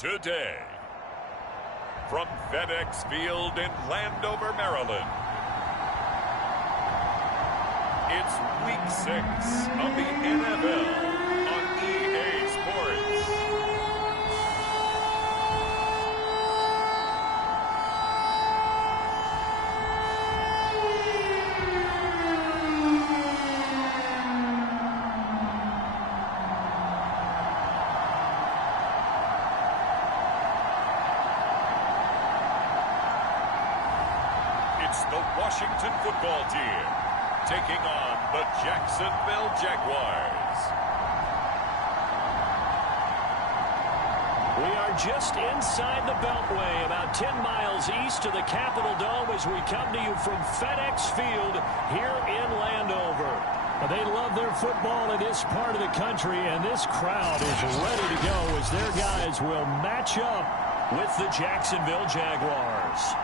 today. From FedEx Field in Landover, Maryland, it's Week 6 of the NFL on EA Sports. It's the Washington football team taking on the Jacksonville Jaguars. We are just inside the Beltway, about 10 miles east of the Capitol Dome as we come to you from FedEx Field here in Landover. They love their football in this part of the country, and this crowd is ready to go as their guys will match up with the Jacksonville Jaguars.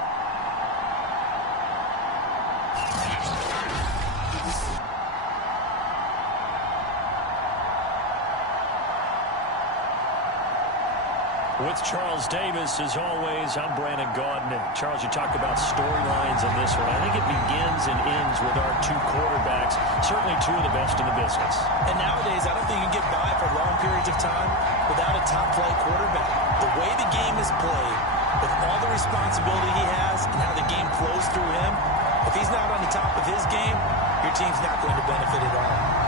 With Charles Davis, as always, I'm Brandon Gaudin. Charles, you talked about storylines in this one. I think it begins and ends with our two quarterbacks, certainly two of the best in the business. And nowadays, I don't think you can get by for long periods of time without a top-flight quarterback. The way the game is played, with all the responsibility he has and how the game flows through him, if he's not on the top of his game, your team's not going to benefit at all.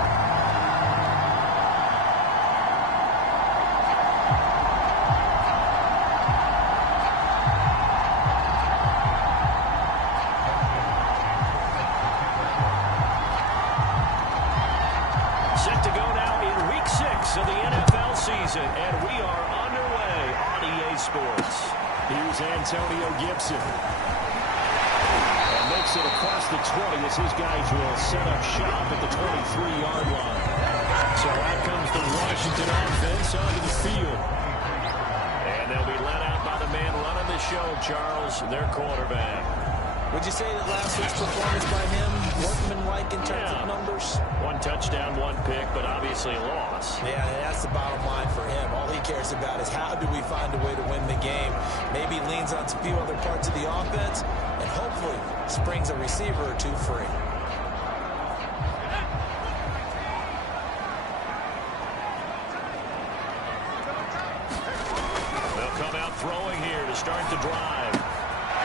Of the NFL season, and we are underway on EA Sports. Here's Antonio Gibson. And makes it across the 20 as his guys will set up shop at the 23-yard line. So out comes the Washington offense onto the field. And they'll be let out by the man running the show, Charles, their quarterback. Would you say that last week's performance by him, workmanlike in terms of numbers? One touchdown, one pick, but obviously a loss. Yeah, that's the bottom line for him. All he cares about is how do we find a way to win the game. Maybe leans on a few other parts of the offense, and hopefully springs a receiver or two free. They'll come out throwing here to start the drive.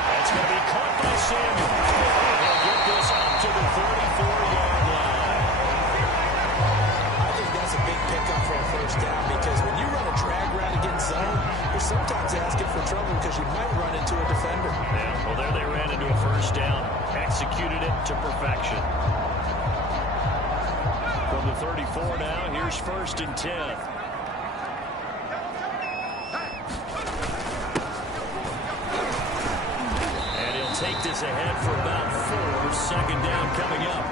That's going to be caught by Samuel. He'll get this up to the 34-yard line. I think that's a big pickup for a first down because when you run a drag route against zone, you're sometimes asking for trouble because you might run into a defender. Yeah, well, there they ran into a first down. Executed it to perfection. From the 34 now, here's 1st and 10. Take this ahead for about 4. Second down coming up.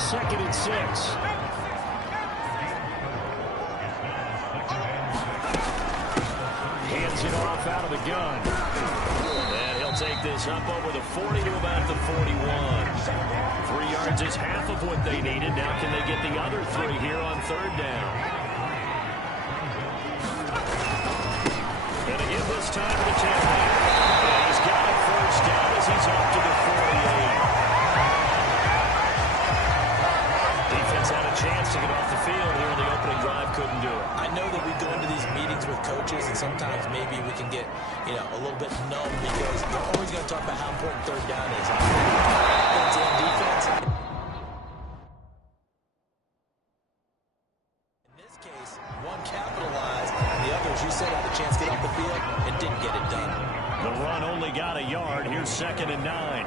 2nd and 6. Hands it off out of the gun. And he'll take this up over the 40 to about the 41. 3 yards is half of what they needed. Now can they get the other 3 here on 3rd down? And again this time to the 10. He's got it first down as he's up to the 48. Defense had a chance to get off the field here in the opening drive, couldn't do it. I know that we go into these meetings with coaches, and sometimes maybe we can get, a little bit numb because they're always going to talk about how important 3rd down is. Offense and defense. In this case, one capitalized, the other, as you said, had a chance to get off the field and didn't get it done. The run only got a yard. Here's 2nd and 9.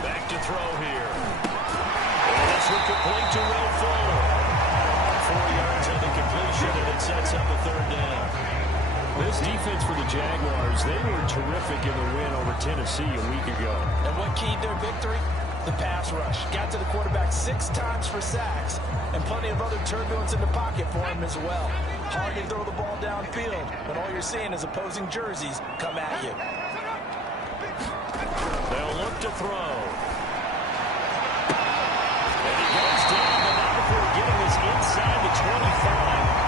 Back to throw here. And this will complete to Will Fuller. 4 yards on the completion, and it sets up a 3rd down. This defense for the Jaguars, they were terrific in the win over Tennessee a week ago. And what keyed their victory? The pass rush. Got to the quarterback 6 times for sacks, and plenty of other turbulence in the pocket for him as well. Hard to throw the ball downfield when all you're seeing is opposing jerseys come at you. They'll look to throw. And he goes down, but not before getting us inside the 25.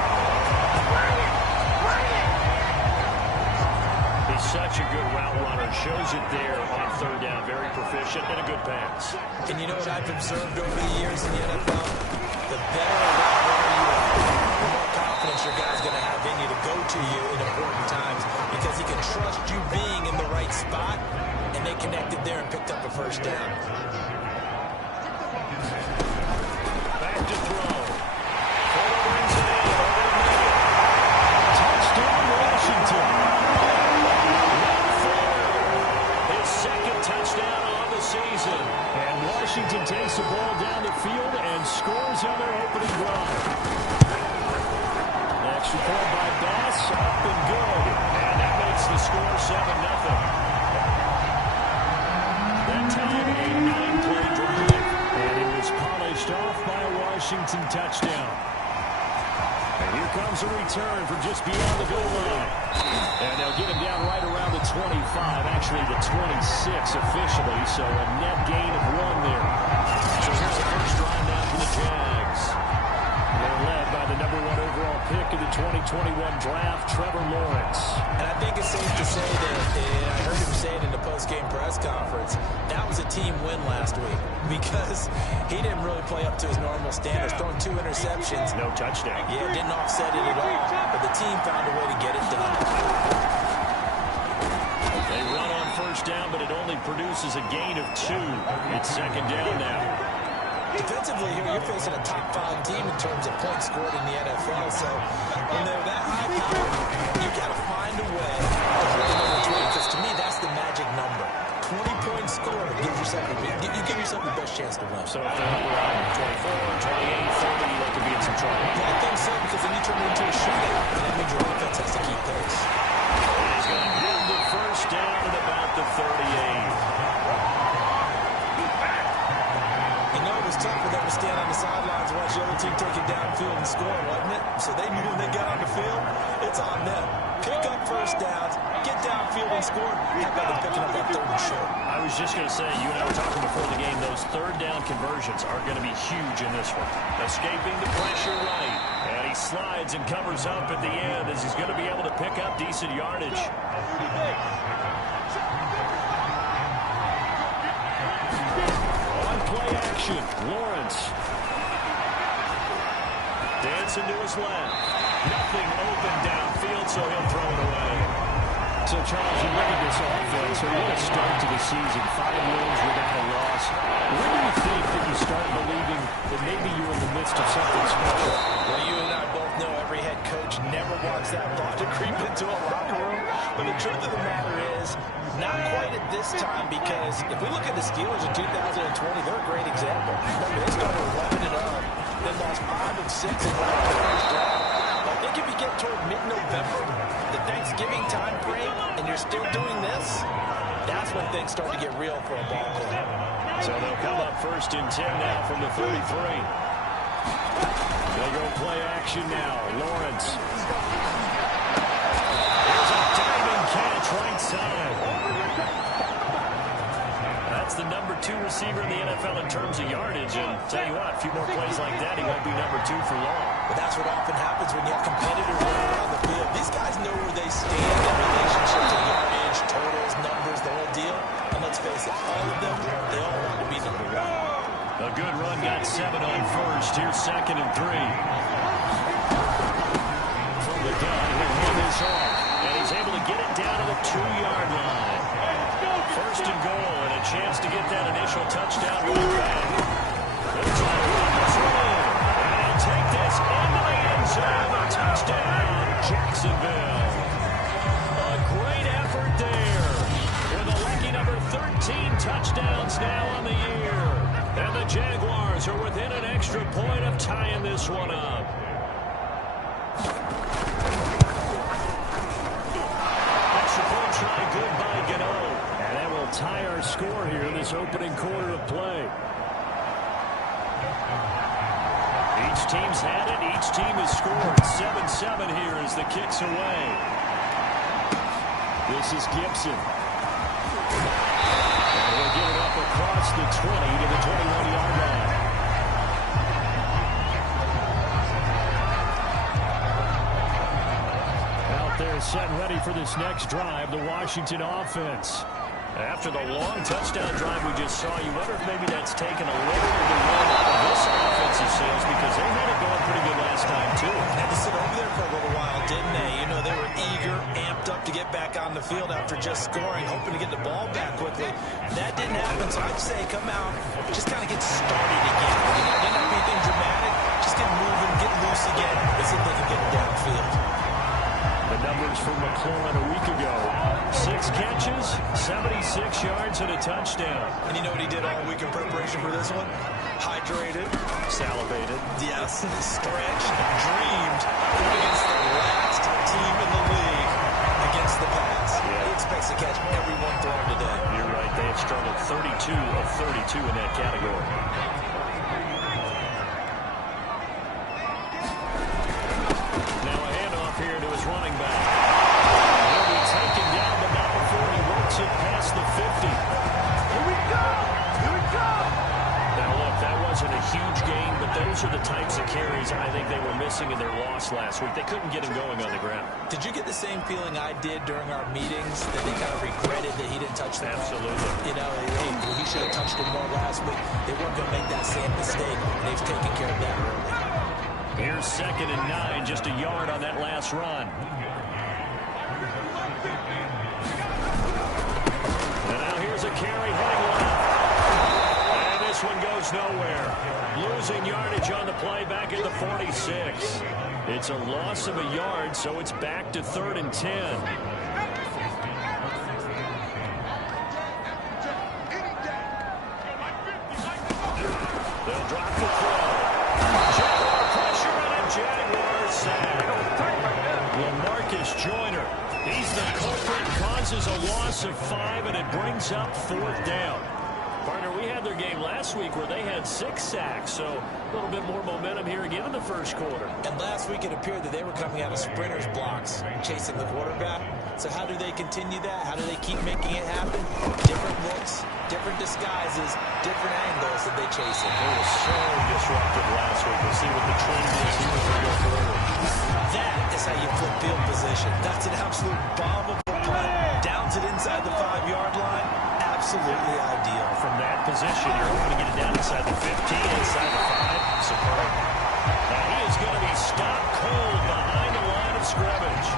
route runner. Shows it there on third down. Very proficient and a good pass. And you know what I've observed over the years in the NFL? The better a route runner you are, the more confidence your guy's going to have in you to go to you in important times because he can trust you being in the right spot, and they connected there and picked up a first down. Back to throw. Fuller brings it in. Over the middle. Touchdown, Washington. His second touchdown on the season. And Washington takes the ball down the field and scores on their opening drive. Extra point by Bass, up and good. And that makes the score 7-0. That time, a 9-play drive. And it was polished off by a Washington touchdown. And here comes a return from just beyond the goal line. And they'll get him down right around the 25, actually the 26 officially, so a net gain of 1 there. So here's the first drive now for the Jags. They're led by the #1 overall pick of the 2021 draft, Trevor Lawrence. And I think it's safe to say that, and I heard him say it in the post-game press conference, that was a team win last week because he didn't really play up to his normal standards, throwing 2 interceptions. No touchdown. Yeah, didn't offset it at all, but the team found a way to get it done. They run on first down, but it only produces a gain of 2. It's second down now. Defensively here, you're facing a top 5 team in terms of points scored in the NFL. So when they're that high powered, you got to find a way to hold them over 20. Because to me, that's the magic number. 20 points scored gives yourself you give yourself the best chance to win. So if they're up around 24, 28, 30, they could be in some trouble. Yeah, I think so, because then you turn it into a shootout, and that means your offense has to keep pace. He's going to get the first down at about the 38. It was tough for them to stand on the sidelines and watch the other team take it downfield and score, wasn't it? So they knew when they got on the field, it's on them. Pick up first downs, get downfield and score. How about them picking up that third and short? I was just going to say, you and I were talking before the game, those third down conversions are going to be huge in this one. Escaping the pressure right, and he slides and covers up at the end as he's going to be able to pick up decent yardage. Play action. Lawrence. Dancing to his left. Nothing open downfield, so he'll throw it away. So, Charles, you look at this offense, and what a start to the season. 5 wins without a loss. When do you think that you start believing that maybe you're in the midst of something special? Well, you and I both know every head coach never wants that thought to creep into a locker room. But the truth of the matter is, not quite at this time, because if we look at the Steelers in 2020, they're a great example. Remember, they started 11-0, then lost 5 of 6 in the first round. I think if you get toward mid-November, the Thanksgiving time frame, and you're still doing this, that's when things start to get real for a ball club. So they'll come up first and 10 now from the 33. They go play action now. Lawrence. There's a diving catch right side. That's the #2 receiver in the NFL in terms of yardage. And tell you what, a few more plays like that, he won't be #2 for long. But that's what often happens when you have competitors running around the field. These guys know where they stand in relationship to yardage, totals, numbers, the whole deal. And let's face it, all of them, they all want to be #1. A good run got 7 on first. Here's 2nd and 3. From the gun, he'll hand this off. And he's able to get it down to the 2-yard line. First and goal, and a chance to get that initial touchdown right back. Looks like he's in. And he'll take this into the end zone. A touchdown, Jacksonville. A great effort there. With a lucky #13 touchdowns now on the year. And the Jaguars are within an extra point of tying this one up. Extra point try good by Gano. And that will tie our score here in this opening quarter of play. Each team's had it. Each team has scored. 7-7 here as the kick's away. This is Gibson. And we'll get it up across the 20 to the 21-yard line. Out there is set and ready for this next drive, the Washington offense. After the long touchdown drive we just saw, you wonder if maybe that's taken a little bit of this offensive sales, because they had it going pretty good last time, too. Had to sit over there for a little while, didn't they? You know, they were eager, amped up to get back on the field after just scoring, hoping to get the ball back quickly. That didn't happen, so I'd say come out, just kind of get started again. You know, didn't have to be anything dramatic. Just get moving, get loose again, and see if they can get it downfield. The numbers from McLaurin a week ago: 6 catches, 76 yards, and a touchdown. And you know what he did all week in preparation for this one? Hydrated. Salivated. Yes, stretched, dreamed against the last team in the league against the pass. Yeah. He expects to catch every one thrown today. You're right. They have struggled 32 of 32 in that category. Now a handoff here to his running back. He'll be taken down, but not before he works it past the 50. Here we go! Here we go! Now look, that wasn't a huge gain, but those are the types of carries I think they were missing in their loss last week. They couldn't get him going on the ground. Did you get the same feeling I did during our meetings, that they kind of regretted that he didn't touch the ball? Absolutely. You know, hey, he should have touched it more last week. They weren't going to make that same mistake, and they've taken care of that early. Here's 2nd and 9, just a yard on that last run. And now here's a carry heading left. And this one goes nowhere. Losing yardage on the play back at the 46. It's a loss of a yard, so it's back to 3rd and 10. They'll drop the throw. Jaguar pressure on a Jaguar sack. LaMarcus Joyner. He's the culprit, causes a loss of 5, and it brings up 4th down. Partner, we had their game last week where they had 6 sacks, so a little bit more momentum here again in the first quarter. And last week it appeared that they were coming out of sprinters blocks, chasing the quarterback. So how do they continue that? How do they keep making it happen? Different looks, different disguises, different angles that they chase it. It was so disruptive last week. We'll see what the trend is here as we go forward. That is how you flip field position. That's an absolute bomb of a punt. Downs it inside the 5-yard line. Absolutely ideal. From that position, you're hoping to get it down inside the 15, inside the 5. Superb. Now he is going to be stopped cold behind the line of scrimmage.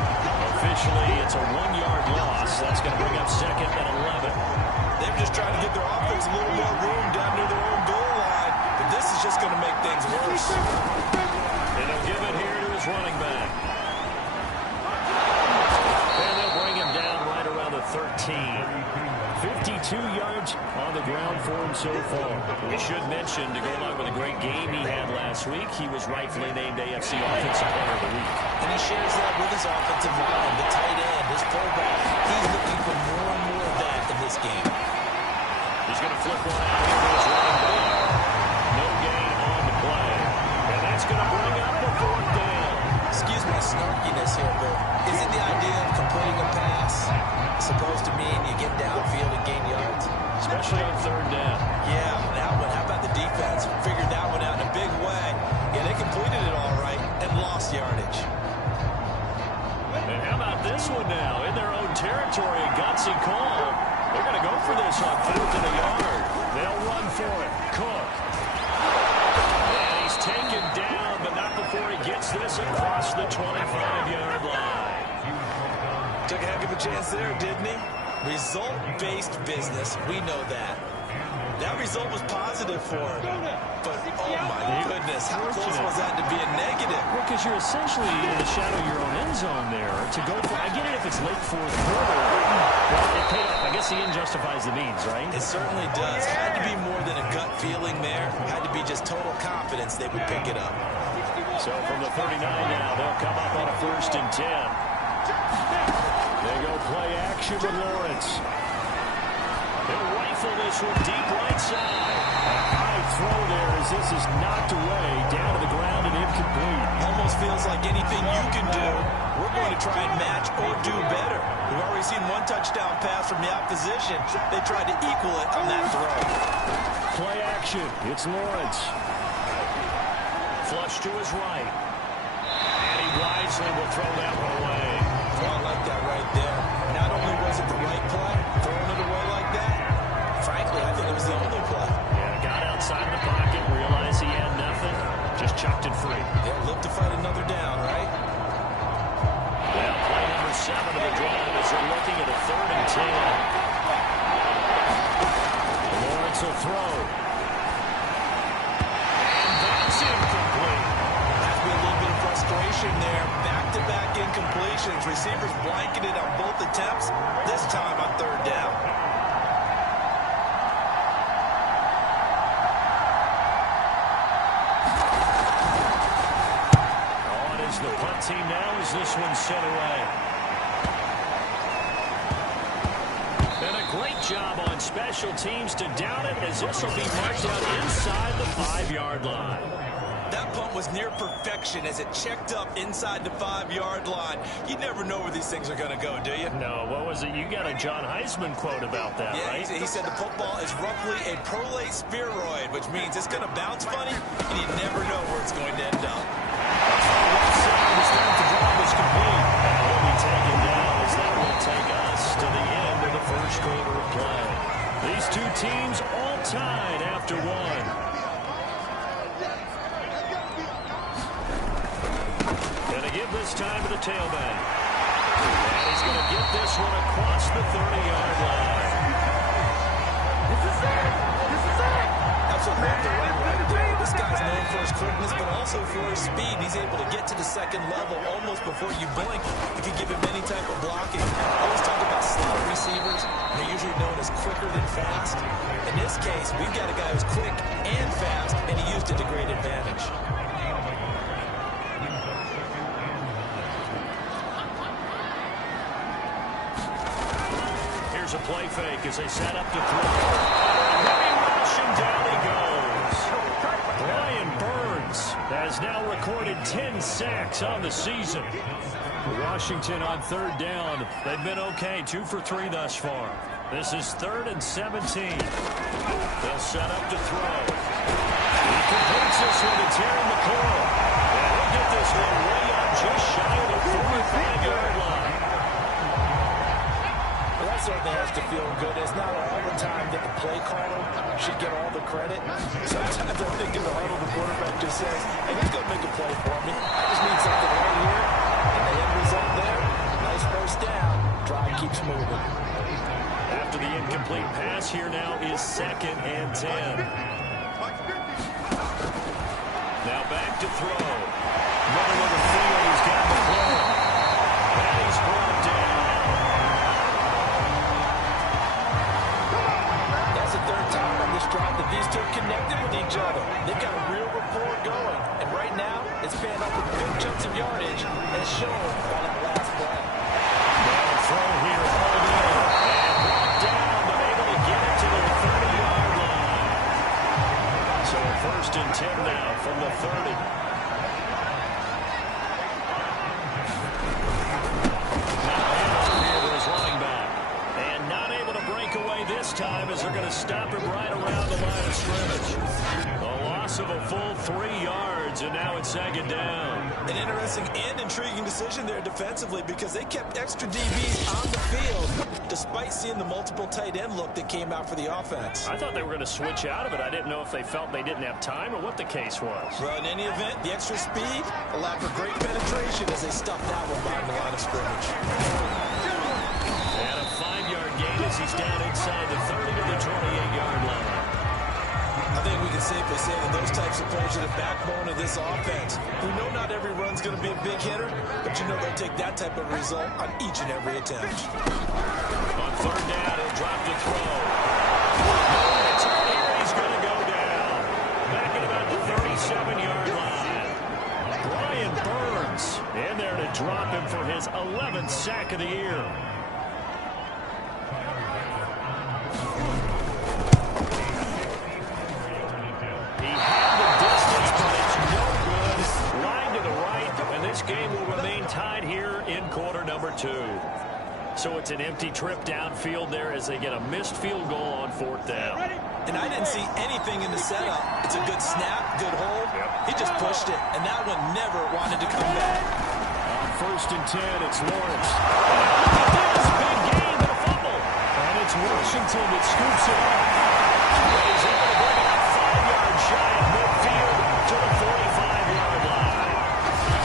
Officially, it's a 1-yard loss. That's going to bring up 2nd and 11. They're just trying to give their offense a little more room down near their own goal line. But this is just going to make things worse. And they'll give it here to his running back. And they'll bring him down right around the 13. 52 yards on the ground for him so far. We should mention, to go along with a great game he had last week, he was rightfully named AFC Offensive Player of the Week. And he shares that with his offensive line, the tight end, his fullback. He's looking for more and more of that in this game. He's going to flip one out here to his running back. No gain on the play. And that's going to bring up the 4th down. Excuse my snarkiness here, but isn't the idea of completing a pass supposed to mean you get downfield and gain yards? Especially on 3rd down. Yeah, that one. How about the defense? Figured that one out in a big way. Yeah, they completed it all right and lost yardage. And how about this one now? In their own territory, a gutsy call. They're going to go for this on 4th and a yard. They'll run for it. Cook. And he's taken down, but not before he gets this across the 25-yard line. Took a heck of a chance there, didn't he? Result-based business. We know that. That result was positive for him. But, oh my goodness, how close was that to be a negative? Well, because you're essentially in the shadow of your own end zone there to go for. I get it if it's late 4th quarter. Well, it paid off. I guess the end justifies the means, right? It certainly does. Had to be more than a gut feeling there. Had to be just total confidence they would pick it up. So from the 39 now, they'll come up on a 1st and 10. They go play action with Lawrence. They'll rifle this one deep right side. A high throw there as this is knocked away, down to the ground and incomplete. Almost feels like anything you can do, we're going to try and match or do better. We've already seen one touchdown pass from the opposition. They tried to equal it on that throw. Play action. It's Lawrence. Flush to his right. And he wisely will throw that one away. Well, I like like that right there. Not only was it the right play, throwing it away like that, frankly, I think it was the only play. Yeah, got outside of the pocket, realized he had nothing, just chucked it free. Yeah, live to fight another down, right? Well, play number 7 of the drive as they're looking at a 3rd and 10. Lawrence will throw. And that's incomplete. Has to be a little bit of frustration there. Back-to-back incompletions. Receivers blanketed on both attempts, this time on 3rd down. On is the punt team now as this one's sent away. And a great job on special teams to down it as this will be marked out inside the 5-yard line. That punt was near perfection as it checked up inside the 5-yard line. You never know where these things are going to go, do you? No, what was it? You got a John Heisman quote about that, yeah, right? He said the football is roughly a prolate spheroid, which means it's going to bounce funny, and you never know where it's going to end up. The drive is complete. And will be taken down as that will take us to the end of the first quarter of play. These two teams all tied after one. Going to give this time to the tailback. And he's going to get this one across the 30-yard line. This is it! That's what left the run right there. This guy's known for his quickness, but also for his speed. He's able to get to the second level almost before you blink. You can give him any type of blocking. I always talk about slot receivers. They're usually known as quicker than fast. In this case, we've got a guy who's quick and fast, and he used it to great advantage. Here's a play fake as they set up to throw. Heavy rush, and down he goes. Brian Burns has now recorded 10 sacks on the season. Washington on 3rd down. They've been okay, 2 for 3 thus far. This is 3rd and 17. They'll set up to throw. He completes this one to Terry McCall. And he'll get this one way up just shy of the 45-yard line. Well, that certainly has to feel good. It's not all the time that the play caller should get all the credit. Sometimes I think in the huddle, the quarterback just says, hey, he's going to make a play for me. I just need something right here. And the end result there, nice first down. Drive keeps moving. After the incomplete pass, here now is 2nd and 10. Now back to throw. Running over the field, he's got the play. And he's brought down. That's the 3rd time on this drive that these two connected with each other. They've got a real rapport going. And right now, it's paying off with big chunks of yardage as shown by that last play. Now a throw here, hauled in. And brought down, but able to get it to the 30-yard line. So 1st and 10 now from the 30. Time as they're going to stop him right around the line of scrimmage. A loss of a full 3 yards, and now it's 2nd down. An interesting and intriguing decision there defensively because they kept extra DBs on the field despite seeing the multiple tight end look that came out for the offense. I thought they were going to switch out of it. I didn't know if they felt they didn't have time or what the case was. Well, in any event, the extra speed allowed for great penetration as they stuffed that one behind the line of scrimmage. And a 5-yard gain as he's down inside the 30 to the 28-yard line. I think we can safely say that those types of players are the backbone of this offense. We know not every run's going to be a big hitter, but you know they'll take that type of result on each and every attempt. On 3rd down, he'll drop to throw. No return here, he's going to go down. Back at about the 37-yard line. Brian Burns in there to drop him for his 11th sack of the year. Game will remain tied here in quarter number 2. So it's an empty trip downfield there as they get a missed field goal on 4th down. And I didn't see anything in the setup. It's a good snap, good hold. He just pushed it, and that one never wanted to come back. On first and 10. It's Lawrence. This big gain, but a fumble. And it's Washington that scoops it up. He's able to bring it up 5 yards shy of midfield to the 45-yard line.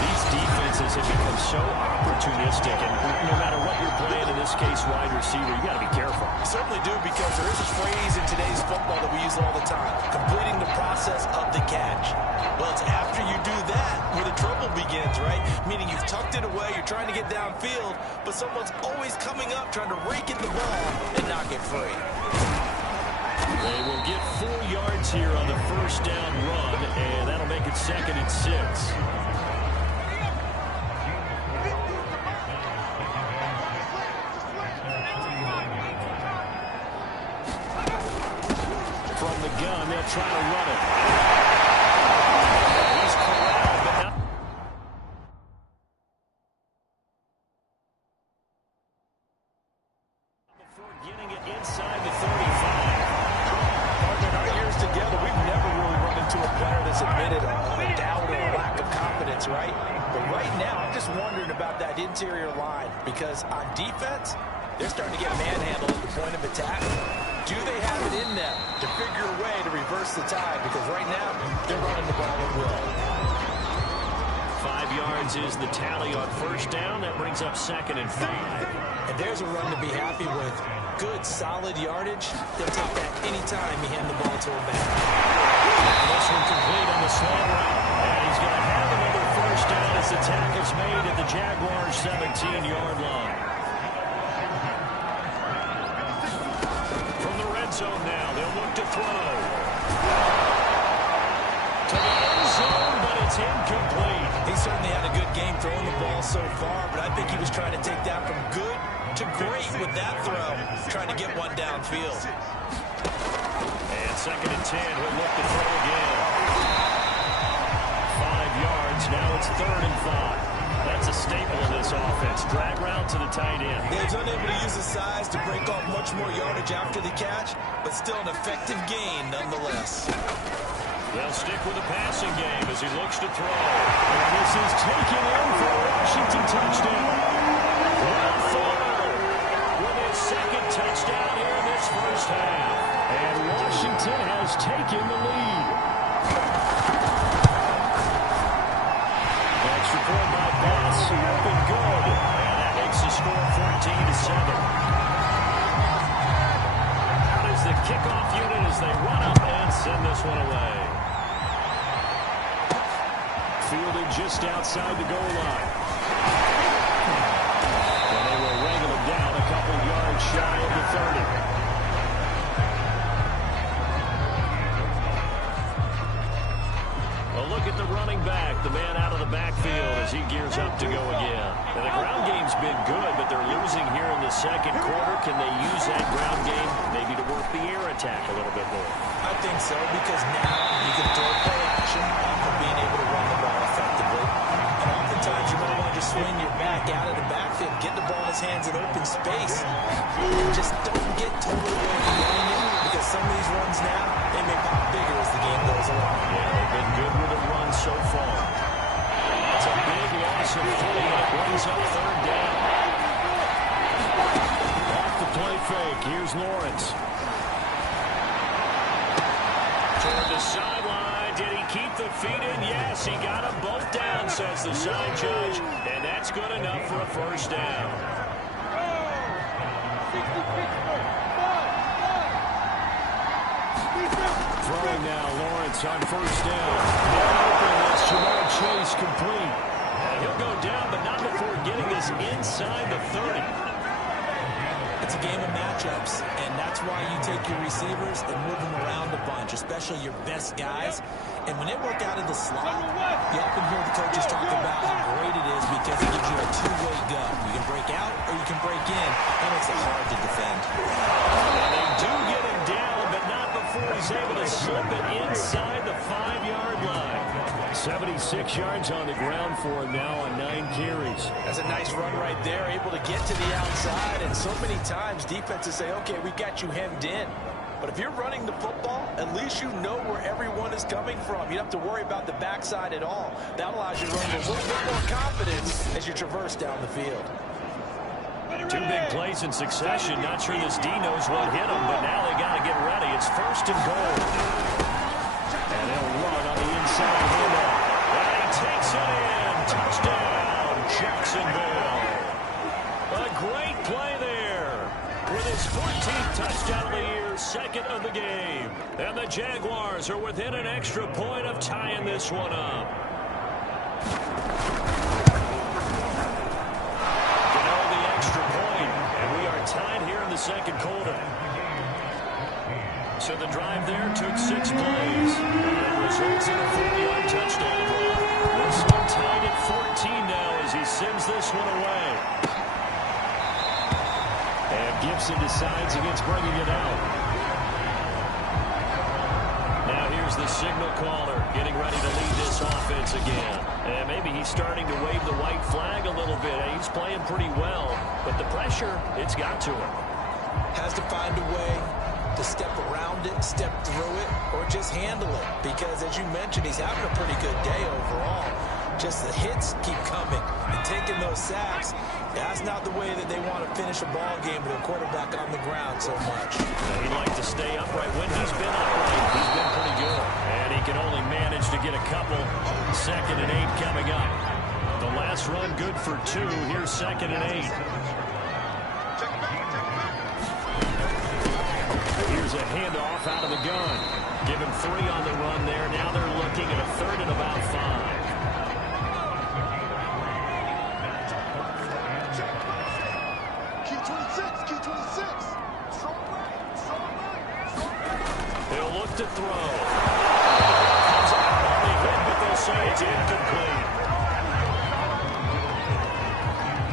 These defenses have become so opportunistic, and no matter what you're playing, in this case wide receiver, you got to be careful. You certainly do, because there is a phrase in today's football that we use all the time: completing the process of the catch. Well, it's after you do that where the trouble begins, right? Meaning you've tucked it away, you're trying to get downfield, but someone's always coming up trying to rake in the ball and knock it free. They will get 4 yards here on the first down run, and that'll make it 2nd and 6. From the gun, they'll try to run it. He's corralled, but not. Before getting it inside the 35. In our years together, we've never really run into a player that's admitted a doubt or a lack of confidence, right? But right now, I'm just wondering about that interior line, because on defense, they're starting to get manhandled at the point of attack. Do they have it in them to figure a way to reverse the tide? Because right now, they're running the ball at will. 5 yards is the tally on first down. That brings up 2nd and 5. And there's a run to be happy with. Good, solid yardage. They'll take that anytime you hand the ball to him back. This one complete on the slant route. And he's going to have another first down as the tackle's made at the Jaguars' 17-yard line. From the red zone now, they'll look to throw. To the end zone, but it's incomplete. He certainly had a good game throwing the ball so far, but I think he was trying to take that from good to great with that throw, trying to get one downfield. And 2nd and 10, he'll look to throw again. 5 yards, now it's 3rd and 5. That's a staple in this offense. Drag route to the tight end. He's unable to use his size to break off much more yardage after the catch, but still an effective gain nonetheless. They'll stick with the passing game as he looks to throw. And this is taken in for a Washington touchdown. Will Fuller with his 2nd touchdown here in this first half. And Washington has taken the lead. Extra point by Bass, up and good. And that makes the score 14-7. Out is the kickoff unit as they run up and send this one away. Fielded just outside the goal line. And they will wrangle him down a couple yards shy of the 30. A look at the running back, the man out of the backfield as he gears up to go again. And the ground game's been good, but they're losing here in the 2nd quarter. Can they use that ground game maybe to work the air attack a little bit more? I think so, because now you can throw play action off of being able to run the ball effectively. And oftentimes you're going to want to just swing your back out of the backfield, get the ball in his hands in open space. Just don't get totally away from running it, because some of these runs now, they may pop bigger as the game goes along. Yeah, they've been good with the run so far. It's a big loss of 40, and it brings up 3rd down. Off the play fake, here's Lawrence. Toward the sideline, did he keep the feet in? Yes, he got them both down, says the side judge, and that's good enough for a first down. Throwing now, Lawrence on first down. Open, that's Jamar Chase complete. And he'll go down, but not before getting this inside the 30. It's a game of matchups, and that's why you take your receivers and move them around a bunch, especially your best guys. And when they work out of the slot, you often hear the coaches talk about how great it is because it gives you a two-way go. You can break out or you can break in. That makes it hard to defend. And they do get him down, but not before he's able to slip it inside the 5-yard line. 76 yards on the ground for him now on 9 carries. That's a nice run right there, able to get to the outside. And so many times defenses say, okay, we got you hemmed in. But if you're running the football, at least you know where everyone is coming from. You don't have to worry about the backside at all. That allows you to run with a little bit more confidence as you traverse down the field. Two big plays in succession. Not sure this D knows what hit him, but now they got to get ready. It's first and goal. And he'll run on the inside handoff. And he takes it in. Touchdown, Jacksonville. A great play there. With his 14th touchdown of the year, second of the game. And the Jaguars are within an extra point of tying this one up. Tied here in the second quarter. So the drive there took 6 plays. And results in a 40-yard touchdown run. This one tied at 14 now as he sends this one away. And Gibson decides against bringing it out. Now here's the signal caller getting ready to lead this offense again. And maybe he's starting to wave the white flag a little bit. He's playing pretty well, but the pressure, it's got to him. Has to find a way to step around it, step through it, or just handle it. Because as you mentioned, he's having a pretty good day overall. Just the hits keep coming and taking those sacks. That's not the way that they want to finish a ball game with a quarterback on the ground so much. He'd like to stay upright. When he's been upright, he's been pretty good. And he can only manage to get a couple. 2nd and 8 coming up. The last run good for 2. Here's 2nd and 8. Here's a handoff out of the gun. Give him 3 on the run there. Now they're looking at a 3rd and about 5. He'll look to throw. Comes out on the hit, but they'll say it's incomplete.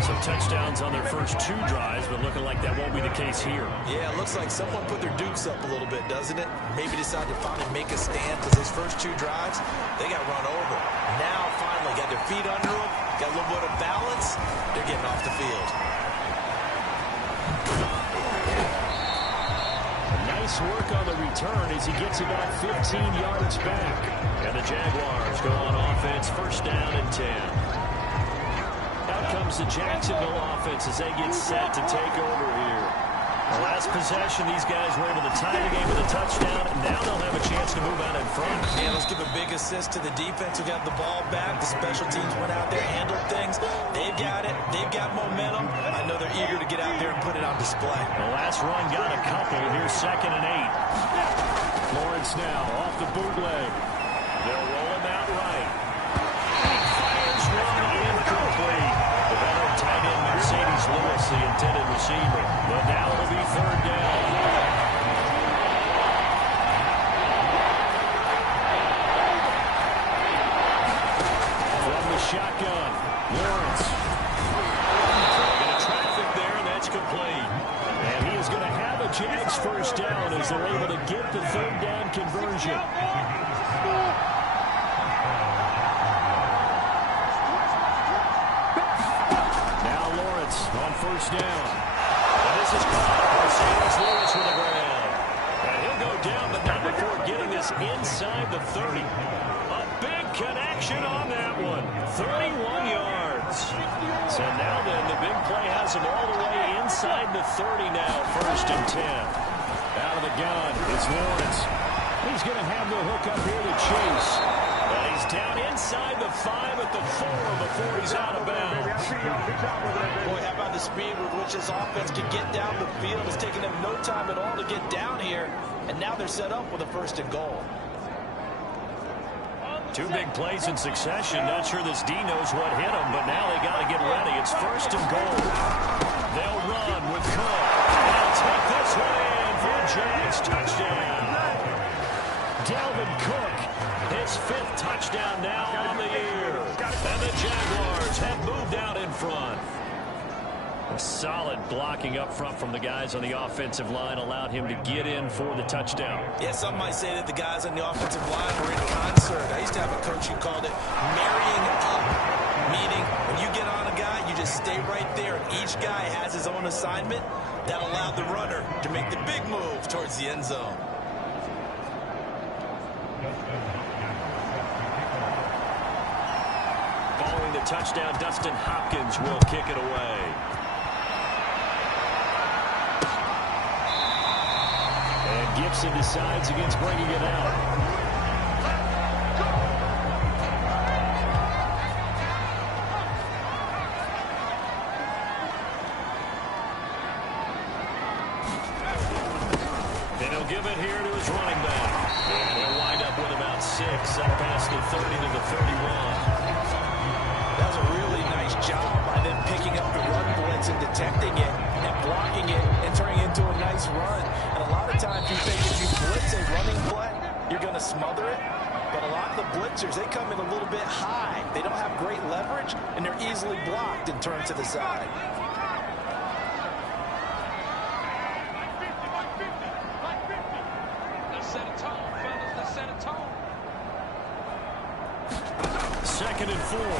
Some touchdowns on their first 2 drives, but looking like that won't be the case here. Yeah, it looks like someone put their dukes up a little bit, doesn't it? Maybe decided to finally make a stand because those first 2 drives, they got run over. Now, finally, got their feet under them, got a little bit of balance. They're getting off the field. Nice work on the return as he gets about 15 yards back. And the Jaguars go on offense, first down and 10. Out comes the Jacksonville offense as they get set to take over here. The last possession, these guys were able to tie the game with a touchdown, and now they'll have a chance to move out in front. Yeah, let's give a big assist to the defense who got the ball back. The special teams went out there, handled things. They've got it. They've got momentum. I know they're eager to get out there and put it on display. The last run got a couple. Here's 2nd and 8. Lawrence now off the bootleg. They'll roll him out right. He fires one incomplete. The veteran tight end Mercedes Lewis, the intended receiver. But now it'll be 3rd down. From the shotgun, Lawrence. Bit of traffic there, and that's complete. And he is going to have a Jags first down as they're able to get the 3rd down conversion. Now Lawrence on first down. And this is caught. Mercedes Lewis with the ground. And he'll go down, but not before getting this inside the 30. A big connection on that one. 31 yards. So now then, the big play has him all the way inside the 30 now. 1st and 10. Out of the gun, it's Lawrence. He's going to have the hook up here to Chase. And he's down inside the 5 at the 4 before he's out of bounds. Boy, how about the speed with which this offense can get down the field? It's taking them no time at all to get down here. And now they're set up with a 1st and goal. 2 big plays in succession. Not sure this D knows what hit him, but now they got to get ready. It's 1st and goal. They'll run with Cook. And take this one in for a Jags touchdown. Dalvin Cook, his 5th touchdown now on the year. And the Jaguars have moved out in front. A solid blocking up front from the guys on the offensive line allowed him to get in for the touchdown. Yeah, some might say that the guys on the offensive line were in concert. I used to have a coach who called it marrying up. Meaning, when you get on a guy, you just stay right there. Each guy has his own assignment. That allowed the runner to make the big move towards the end zone. Following the touchdown, Dustin Hopkins will kick it away. And Gibson decides against bringing it out. Give it here to his running back. And he'll wind up with about 6 up past the 30 to the 31. That was a really nice job by them picking up the run blitz and detecting it and blocking it and turning it into a nice run. And a lot of times you think if you blitz a running play, you're going to smother it. But a lot of the blitzers, they come in a little bit high. They don't have great leverage, and they're easily blocked and turned to the side. Second and 4. Over the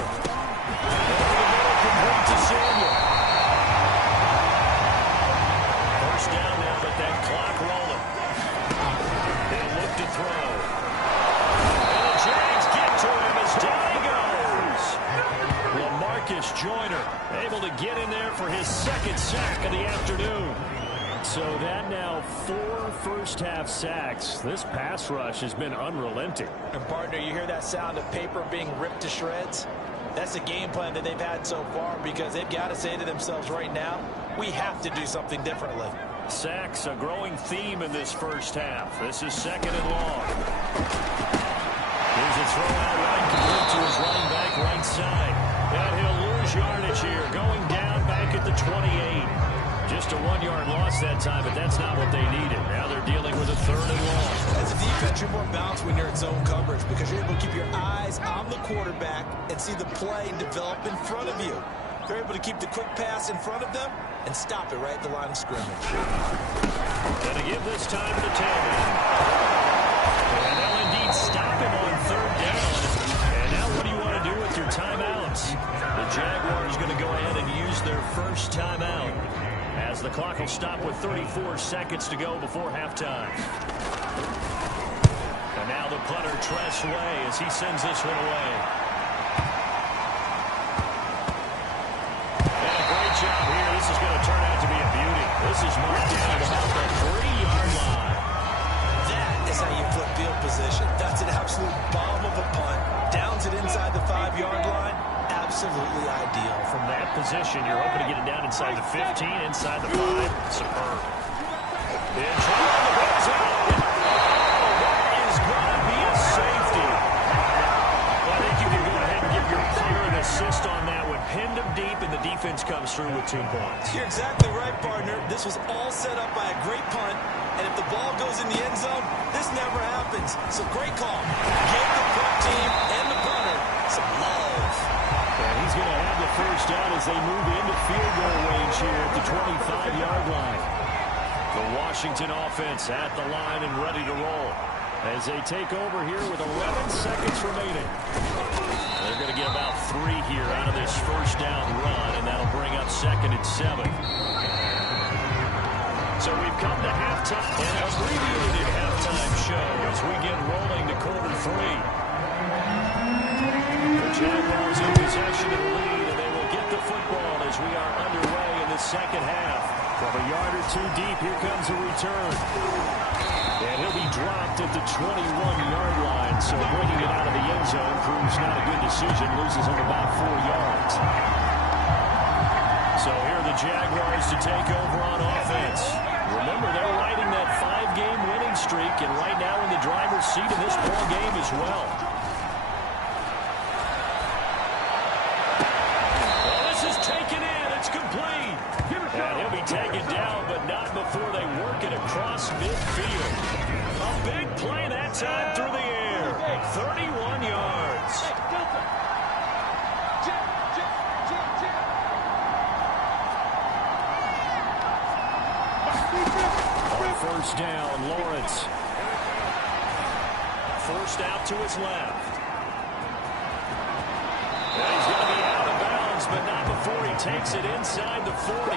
middle, complete to Samuel. First down now, but that clock rolling. They'll look to throw. And the Jags get to him as down he goes. LaMarcus Joyner able to get in there for his second sack of the afternoon. So that now 4 first-half sacks. This pass rush has been unrelenting. And, partner, you hear that sound of paper being ripped to shreds? That's the game plan that they've had so far because they've got to say to themselves right now, we have to do something differently. Sacks, a growing theme in this first half. This is second and long. Here's a throw out right, complete to his running back right side. And he'll lose yardage here, going down back at the 28. Just a 1-yard loss that time, but that's not what they needed. Now they're dealing with a third and long. As a defense, you're more balanced when you're in zone coverage because you're able to keep your eyes on the quarterback and see the play develop in front of you. You're able to keep the quick pass in front of them and stop it right at the line of scrimmage. Going to give this time to the tailback. And they'll indeed stop him on third down. And now what do you want to do with your timeouts? The Jaguars are going to go ahead and use their first timeout, as the clock will stop with 34 seconds to go before halftime. And now the punter, Tress Way, as he sends this one away. And a great job here. This is going to turn out to be a beauty. This is marked down at about the 3-yard line. That is how you flip field position. That's an absolute bomb of a punt. Downs it inside the 5-yard line. Absolutely ideal. From that position, you're hoping to get it down inside the 15, inside the 5. Superb. In trouble on the goes out. Oh, that is going to be a safety. Well, I think you can go ahead and give your player an assist on that one. Pinned him deep, and the defense comes through with 2 points. You're exactly right, partner. This was all set up by a great punt, and if the ball goes in the end zone, this never happens. So great call. Give the punt team and the punter some love. And he's going to have the first down as they move into field goal range here at the 25-yard line. The Washington offense at the line and ready to roll as they take over here with 11 seconds remaining. They're going to get about 3 here out of this first down run, and that'll bring up 2nd and 7. So we've come to halftime, an abbreviated halftime show as we get rolling to quarter 3. The Jaguars in possession of the lead, and they will get the football as we are underway in the second half. From a yard or 2 deep, here comes a return. And he'll be dropped at the 21-yard line, so bringing it out of the end zone proves not a good decision, loses him about 4 yards. So here are the Jaguars to take over on offense. Remember, they're riding that 5-game winning streak, and right now in the driver's seat in this ball game as well. And he'll be taken down, but not before they work it across midfield. A big play that time through the air. 31 yards. On first down, Lawrence. Forced out to his left. And he's going to be out moves, but not before he takes it inside the 40.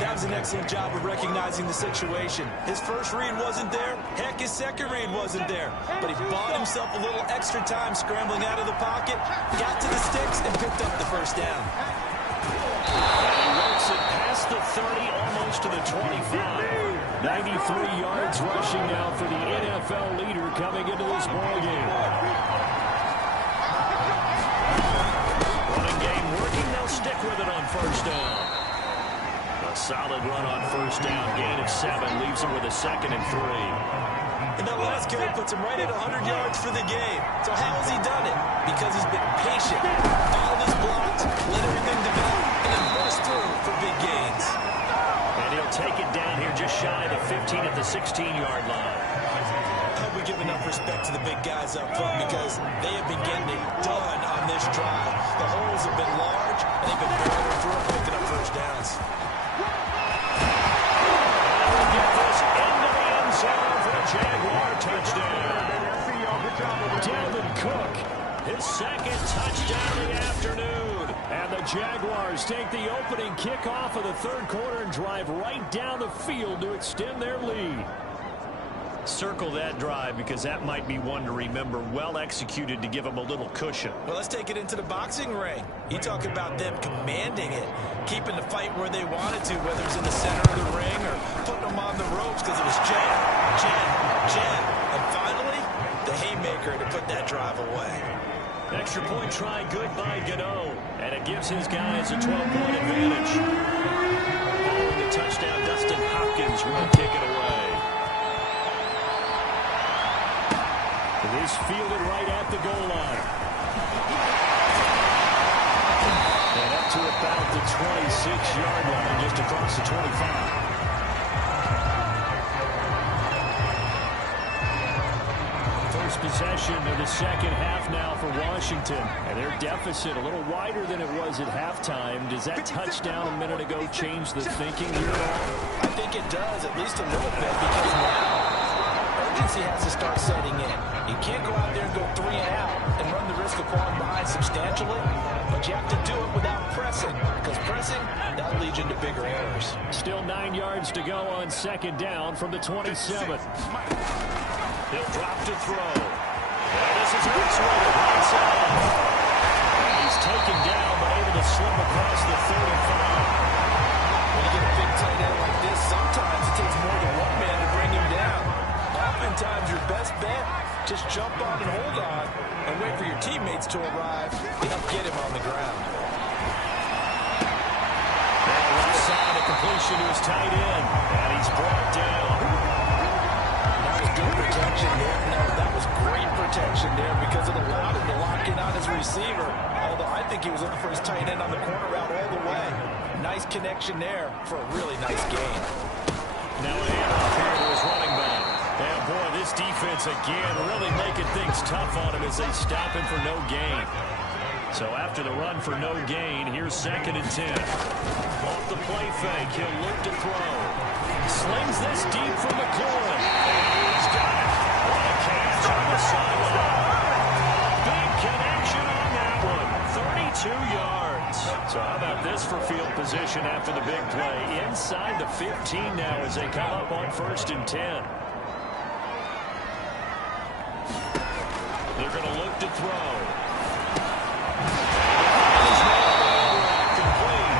That was an excellent job of recognizing the situation. His first read wasn't there. Heck, his second read wasn't there. But he bought himself a little extra time scrambling out of the pocket, got to the sticks, and picked up the first down. And he works it past the 30, almost to the 25. 93 yards rushing now for the NFL leader coming into this ballgame. Running game working. They'll stick with it on first down. A solid run on first down. Gain of 7 leaves him with a 2nd and 3. And that last carry puts him right at 100 yards for the game. So how has he done it? Because he's been patient, followed his blocks, let everything develop, and then burst through for big gains. And he'll take it down here just shy of the 15 at the 16-yard line. I hope we give enough respect to the big guys up front because they have been getting it done on this drive. The holes have been large, and they've been barreling through and picking up first downs. Get this into the end zone for a Jaguar touchdown. Dalvin Cook, his 2nd touchdown of the afternoon. And the Jaguars take the opening kickoff of the 3rd quarter and drive right down the field to extend their lead. Circle that drive because that might be one to remember. Well executed to give them a little cushion. Well, let's take it into the boxing ring. You talk about them commanding it, keeping the fight where they wanted to, whether it's in the center of the ring or putting them on the ropes because it was jab, jab, jab. And finally, the haymaker to put that drive away. Extra point try good by Gano. And it gives his guys a 12-point advantage. Following the touchdown, Dustin Hopkins will kick it away. It is fielded right at the goal line. And up to about the 26-yard line, just across the 25. First possession of the second half now for Washington. And their deficit a little wider than it was at halftime. Does that touchdown a minute ago change the thinking here at all? I think it does, at least a little bit, because now urgency has to start setting in. You can't go out there and go 3 and out and run the risk of falling behind substantially, but you have to do it without pressing, because pressing, that leads you into bigger errors. Still 9 yards to go on 2nd down from the 27. He'll drop to throw. And this is Hurtswell. He's taken down, but able to slip across the 35. When you get a big tight end like this, sometimes it takes more than one man to bring him down. Oftentimes, your best bet, just jump on and hold on and wait for your teammates to arrive to help get him on the ground. And left side, a completion to his tight end. And he's brought down. That was good protection there. No, that was great protection there because it allowed him to lock in on his receiver. Although I think he was looking for his tight end on the corner route all the way. Nice connection there for a really nice gain. Now a handoff here to his running back. And boy, this defense again really making things tough on him as they stop him for no gain. So after the run for no gain, here's 2nd and 10. Off the play fake, he'll look to throw. Slings this deep from McLaurin. And he's got it. What a catch on the sideline. Big connection on that one. 32 yards. So how about this for field position after the big play? Inside the 15 now as they come up on 1st and 10. They're going to look to throw. Complete.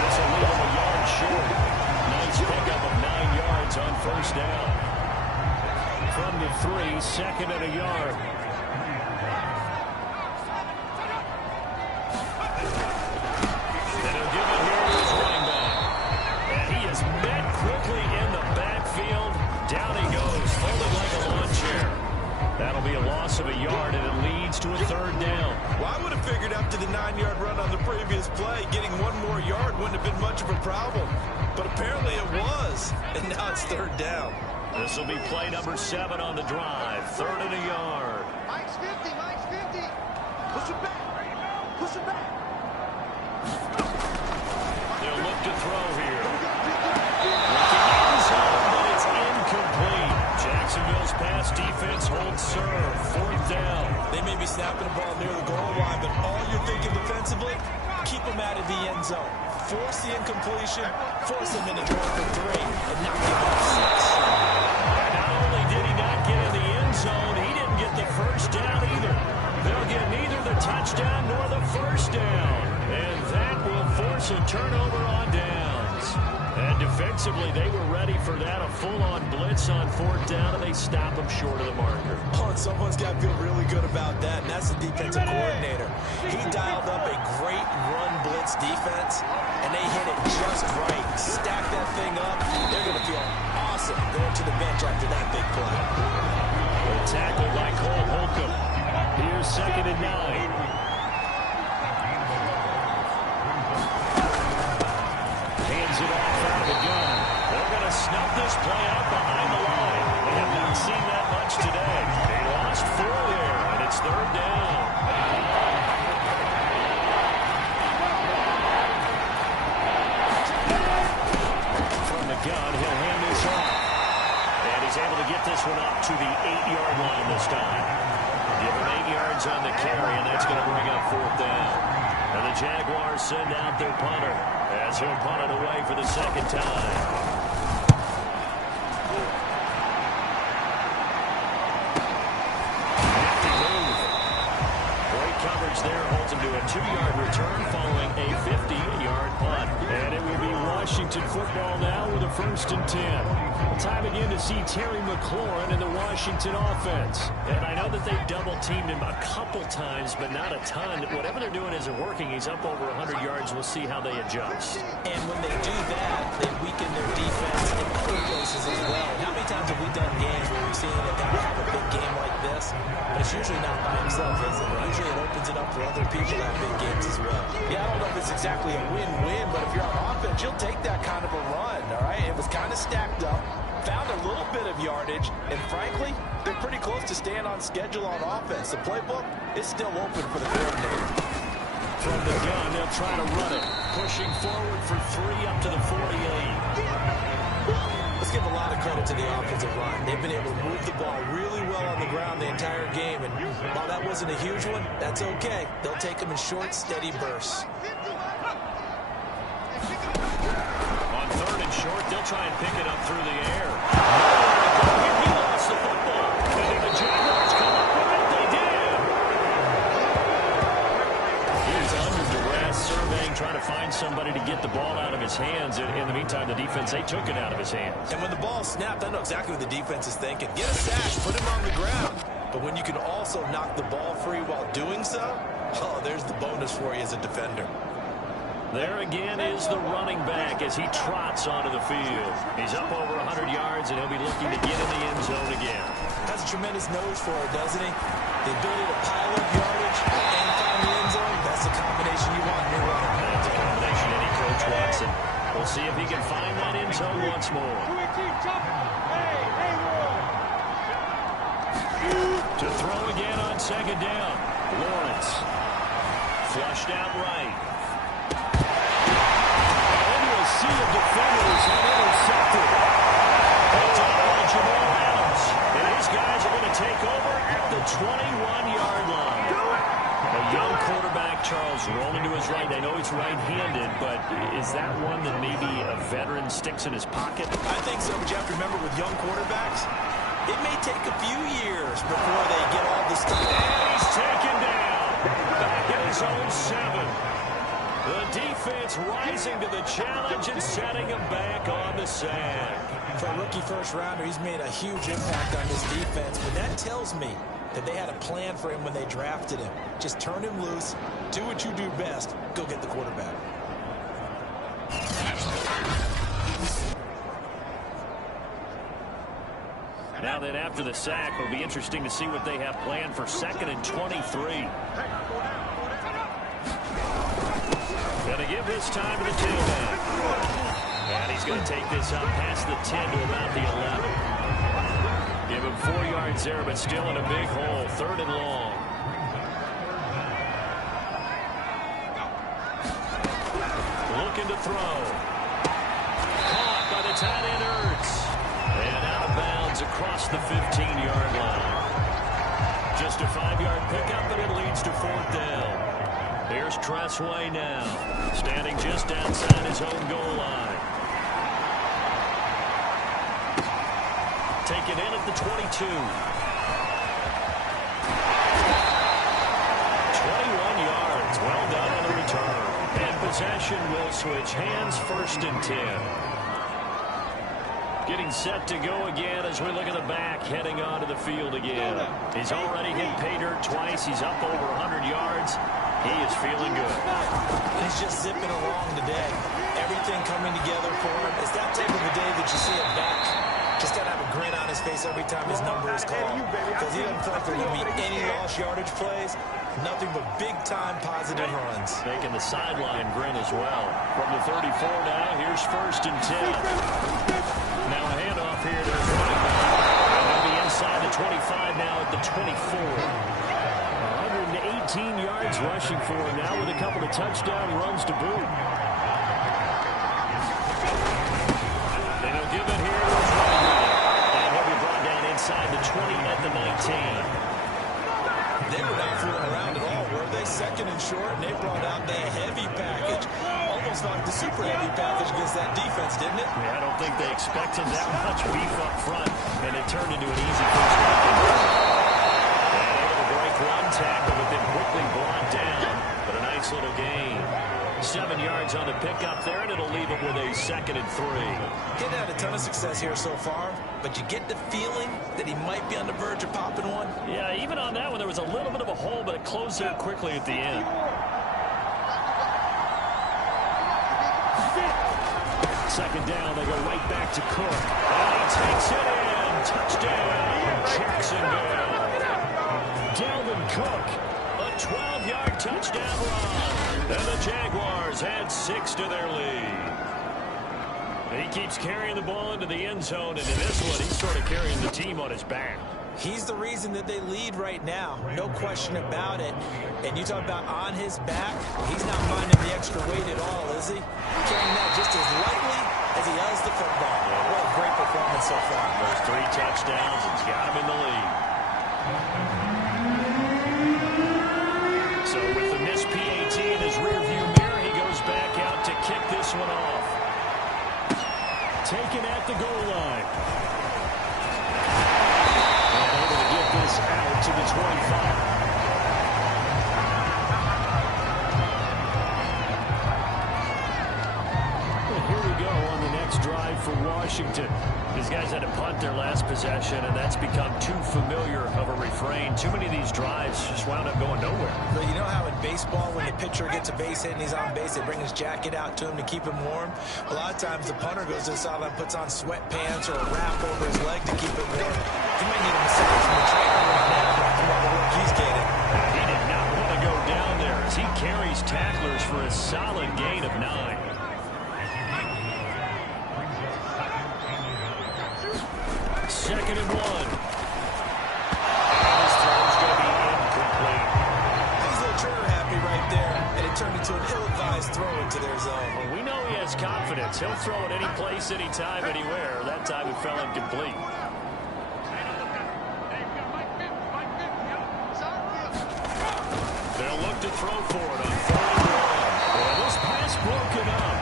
This will leave him a yard short. Nice pickup of 9 yards on first down. From the 3, 2nd and a yard. And he'll give it here to his running back. And he is met quickly in the backfield. Down he goes, folded like a lawn chair. That'll be a loss of a yard, and it leads to a 3rd down. Well, I would have figured after the 9-yard run on the previous play, getting 1 more yard wouldn't have been much of a problem. But apparently it was, and now it's 3rd down. This will be play number 7 on the drive. 3rd and a yard. Mike's 50, Mike's 50. Push it back. Push it back. They'll look to throw here. Looking in zone, but it's incomplete. Jacksonville's pass defense holds serve. 4th down. They may be snapping the ball near the goal line, but force the incompletion, force him into going for 3, and not give him 6. Not only did he not get in the end zone, he didn't get the first down either. They'll get neither the touchdown nor the first down. And that will force a turnover on downs. And defensively, they were ready for that, a full-on blitz on 4th down, and they stop him short of the marker. Oh, and someone's got to feel really good about that, and that's the defensive coordinator. He dialed up a great run blitz defense, and they hit it just right. Stack that thing up. They're going to feel awesome going to the bench after that big play. Tackled by Cole Holcomb. Here's 2nd and 9. Hands it off out of the gun. They're going to snub this play out behind the line. We have not seen that much today. They lost 4 there, and it's 3rd down. From the gun, he'll hand this off. And he's able to get this one up to the 8-yard line this time. Give him 8 yards on the carry, and that's going to bring up 4th down. And the Jaguars send out their punter as he'll punt it away for the 2nd time. Nifty move. Great coverage there. Holds him to a 2-yard return following a 50-yard punt. And it will be Washington football now with a 1st and 10. Time again to see Terry McLaurin in the Washington offense. And I know that they've double-teamed him a couple times, but not a ton. Whatever they're doing isn't working. He's up over 100 yards. We'll see how they adjust. And when they do that, they weaken their defense in other places as well. How many times have we done games where we've seen a guy have a big game like this? But it's usually not by himself, is it? Usually it opens it up for other people to have big games as well. Yeah, I don't know if it's exactly a win-win, but if you're on offense, you'll take that kind of a run, all right? It was kind of stacked up. Found a little bit of yardage, and frankly, they're pretty close to staying on schedule on offense. The playbook is still open for the coordinator. From the gun, they'll try to run it. Pushing forward for 3 up to the 48. Let's give a lot of credit to the offensive line. They've been able to move the ball really well on the ground the entire game, and while that wasn't a huge one, that's okay. They'll take them in short, steady bursts. On 3rd and short, they'll try and pick it up through the air. He lost the football. And then the Jaguars come up with it. They did. He's under duress, surveying, trying to find somebody to get the ball out of his hands. In the meantime, the defense, they took it out of his hands. And when the ball snapped, I know exactly what the defense is thinking. Get a sack, put him on the ground. But when you can also knock the ball free while doing so, oh, there's the bonus for you as a defender. There again is the running back as he trots onto the field. He's up over 100 yards, and he'll be looking to get in the end zone again. Has a tremendous nose for it, doesn't he? The ability to pile up yardage and find the end zone, that's the combination you want in your runner. That's a combination any coach wants, and we'll see if he can find that end zone once more. To throw again on 2nd down. Lawrence. Flushed out right. Sea of defenders have intercepted. It's all by Jamal Adams. And his guys are going to take over at the 21-yard line. A young quarterback, Charles, rolling to his right. I know he's right-handed, but is that one that maybe a veteran sticks in his pocket? I think so, but you have to remember with young quarterbacks, it may take a few years before they get all the stuff. And he's taken down. Back in his own 7. The defense rising to the challenge and setting him back on the sack. For a rookie first-rounder, he's made a huge impact on this defense, but that tells me that they had a plan for him when they drafted him. Just turn him loose, do what you do best, go get the quarterback. Now then, after the sack, it'll be interesting to see what they have planned for 2nd and 23. Going to give this time to the tailback. And he's going to take this up past the 10 to about the 11. Give him 4 yards there, but still in a big hole. 3rd and long. Looking to throw. Caught by the tight end, Ertz. And out of bounds across the 15-yard line. Just a 5-yard pickup, and it leads to 4th down. Here's Tressway now, standing just outside his own goal line. Taken in at the 22. 21 yards. Well done on the return. And possession will switch hands, 1st and 10. Getting set to go again as we look at the back, heading onto the field again. He's already hit pay dirt twice. He's up over 100 yards. He is feeling good. He's just zipping along today. Everything coming together for him. It's that type of a day that you see a back just got to have a grin on his face every time his number is called. Because he doesn't feel like there's going to be any lost yardage plays. Nothing but big-time positive runs. Making the sideline grin as well. From the 34 now, here's 1st and 10. Now a handoff here to his running back. And they'll be inside the 25 now at the 24. 118 yards rushing for him now with a couple of touchdown runs to boot. And he'll give it here to his running back. And he'll be brought down inside the 20 at the 19. They were not fooling around at all, were they? 2nd and short, and they brought out the heavy package. Almost like the super heavy package against that defense, didn't it? Yeah, I don't think they expected that much beef up front, and it turned into an easy first down. And able to break one tackle, but then quickly brought down. But a nice little gain. 7 yards on the pickup there, and it'll leave it with a 2nd and 3. He's had a ton of success here so far, but you get the feeling that he might be on the verge of popping one. Yeah, even on that one, there was a little bit of a hole, but it closed there quickly at the end. Second down, they go right back to Cook. And he takes it in. Touchdown, Jacksonville. Dalvin Cook, a 12-yard touchdown run. And the Jaguars add 6 to their lead. He keeps carrying the ball into the end zone, and in this one, he's sort of carrying the team on his back. He's the reason that they lead right now. No question about it. And you talk about on his back, he's not minding the extra weight at all, is he? Carrying that just as lightly as he does the football. What a great performance so far. Those 3 touchdowns, it's got him in the lead. So with the missed PAT in his rearview mirror, he goes back out to kick this one off. Taken at the goal line. And able to get this out to the 25. Drive for Washington. These guys had to punt their last possession, and that's become too familiar of a refrain. Too many of these drives just wound up going nowhere. But you know how in baseball, when the pitcher gets a base hit and he's on base, they bring his jacket out to him to keep him warm? A lot of times the punter goes to the sideline, puts on sweatpants or a wrap over his leg to keep him warm. He might need a massage from the trainer right now from all the work he's getting. He did not want to go down there as he carries tacklers for a solid gain of 9. Second and 1. And his throw's going to be incomplete. He's a little trigger happy right there, and it turned into an ill-advised throw into their zone. Well, we know he has confidence. He'll throw it any place, anytime, anywhere. That time it fell incomplete. They'll look to throw for it on 3rd and 1. Well, this pass broken up.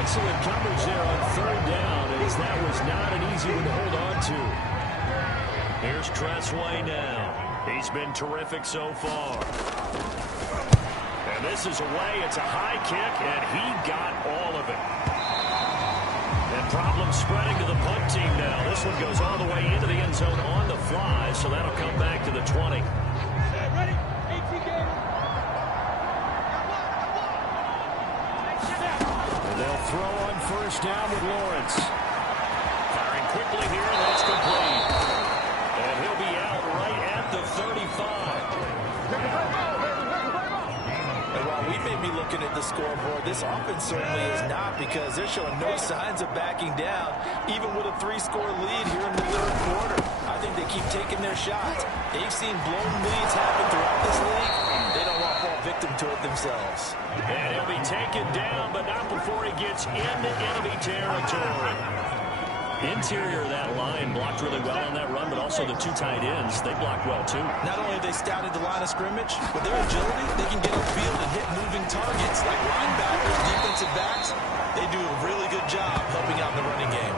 Excellent coverage there on 3rd down, as that was not an easy one to hold on to. Here's Tressway now. He's been terrific so far. And this is away. It's a high kick, and he got all of it. And problems spreading to the punt team now. This one goes all the way into the end zone on the fly, so that'll come back to the 20. They'll throw on 1st down with Lawrence. Firing quickly here, and that's complete. And he'll be out right at the 35. And while we may be looking at the scoreboard, this offense certainly is not, because they're showing no signs of backing down, even with a 3-score lead here in the 3rd quarter. I think they keep taking their shots. They've seen blown leads happen throughout this league. They don't want to fall victim to it themselves. And he'll be taken down, but not before he gets into enemy territory. Interior of that line blocked really well on that run, but also the two tight ends, they blocked well too. Not only have they scouted the line of scrimmage, but their agility, they can get upfield and hit moving targets like linebackers, defensive backs. They do a really good job helping out in the running game.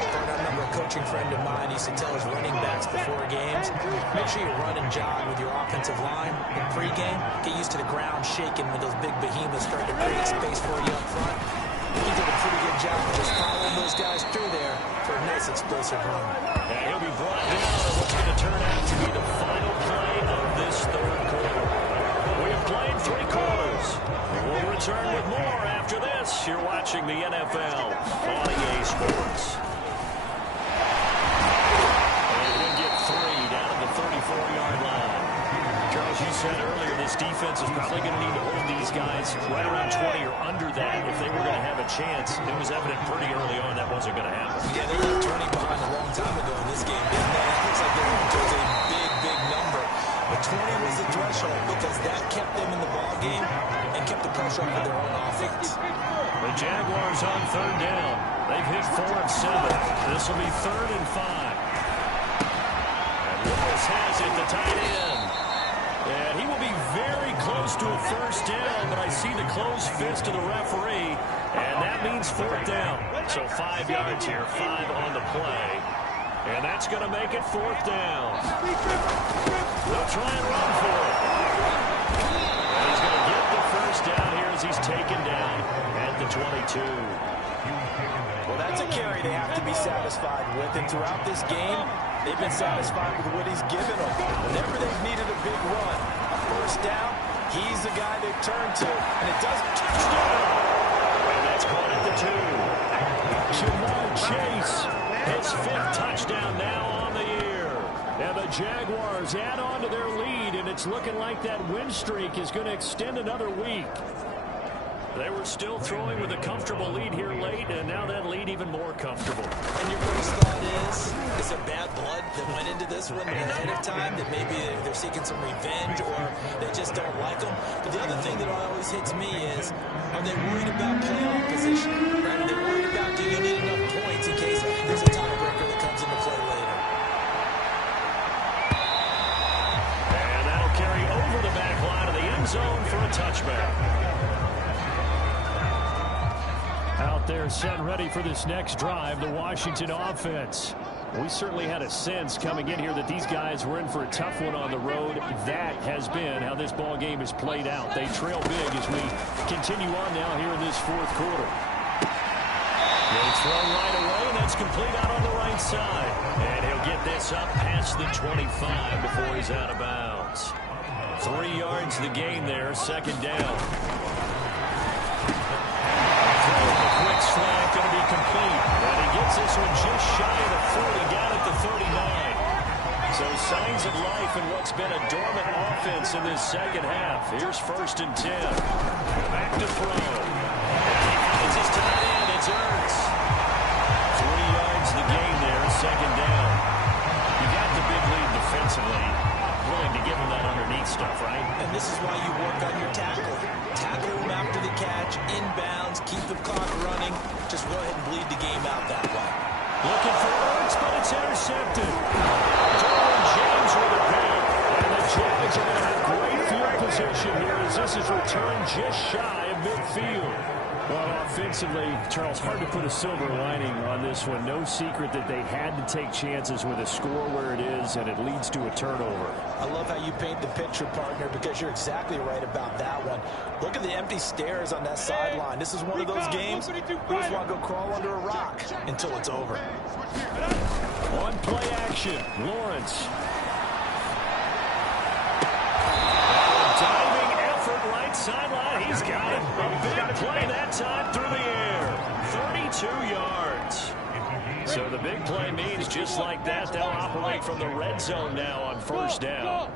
I remember a coaching friend of mine used to tell his running backs before games, make sure you run and jog with your offensive line in pregame. Get used to the ground shaking when those big behemoths start to create space for you up front. He did a pretty good job of just following those guys through there for a nice explosive run. And he'll be brought down on what's going to turn out to be the final play of this third quarter. We have played 3 quarters. We'll return with more after this. You're watching the NFL on EA Sports. And we'll get 3 down at the 34-yard line. Charles, you said earlier this defense is probably going to need to hold these guys right around 20 or under that if they were going to have a chance. It was evident pretty early on that wasn't going to happen. Yeah, they were turning behind a long time ago in this game, didn't they? It looks like they were towards a big number. But 20 was the threshold because that kept them in the ball game and kept the pressure off of their own offense. The Jaguars on third down. They've hit 4 of 7. This will be 3rd and 5. And Lewis has it, the tight end. And he will be very close to a first down, but I see the closed fist of the referee, and that means 4th down. So 5 yards here, 5 on the play. And that's going to make it 4th down. They'll try and run for it. And he's going to get the first down here as he's taken down at the 22. Well, that's a carry they have to be satisfied with. And throughout this game, they've been satisfied with what he's given them. Whenever they've needed a big run, a first down, he's the guy they've turned to. And it does touchdown. And that's caught at the 2. Jamar Chase, his 5th touchdown now on the year. And the Jaguars add on to their lead, and it's looking like that win streak is going to extend another week. They were still throwing with a comfortable lead here late, and now that lead even more comfortable. And your first thought is there bad blood that went into this one ahead of time, that maybe they're seeking some revenge or they just don't like them? But the other thing that always hits me is, are they worried about playoff position? Right? Are they worried about, do you need enough points in case there's a tiebreaker that comes into play later? And that'll carry over the back line of the end zone for a touchback. Out there set ready for this next drive, the Washington offense. We certainly had a sense coming in here that these guys were in for a tough one on the road. That has been how this ball game has played out. They trail big as we continue on now here in this 4th quarter. They throw right away, and that's complete out on the right side. And he'll get this up past the 25 before he's out of bounds. 3 yards the gain there, 2nd down. Quick slant going to be complete. And he gets this one just shy of the 40, down at the 39. So signs of life in what's been a dormant offense in this second half. Here's 1st and 10. Back to throw. And he finds his tight end. It's Ertz. 3 yards the gain there, 2nd down. You got the big lead defensively. Willing to give him that underneath stuff, right? And this is why you work on your tackle. Tackle him after the catch, inbounds, keep the clock running. Just go ahead and bleed the game out that way. Looking for Ertz, but it's intercepted. Derwin James with a pick. And the Jags are going to have great field position here as this is returned just shy of midfield. Well, offensively, Charles, hard to put a silver lining on this one. No secret that they had to take chances with a score where it is, and it leads to a turnover. I love how you paint the picture, partner, because you're exactly right about that one. Look at the empty stairs on that sideline. This is one of those games you just want to go crawl under a rock until it's over. On play action, Lawrence. Diving effort, right sideline. He's got it. A big play that time through the air. 32 yards. So the big play means just like that, they'll operate from the red zone now on 1st down.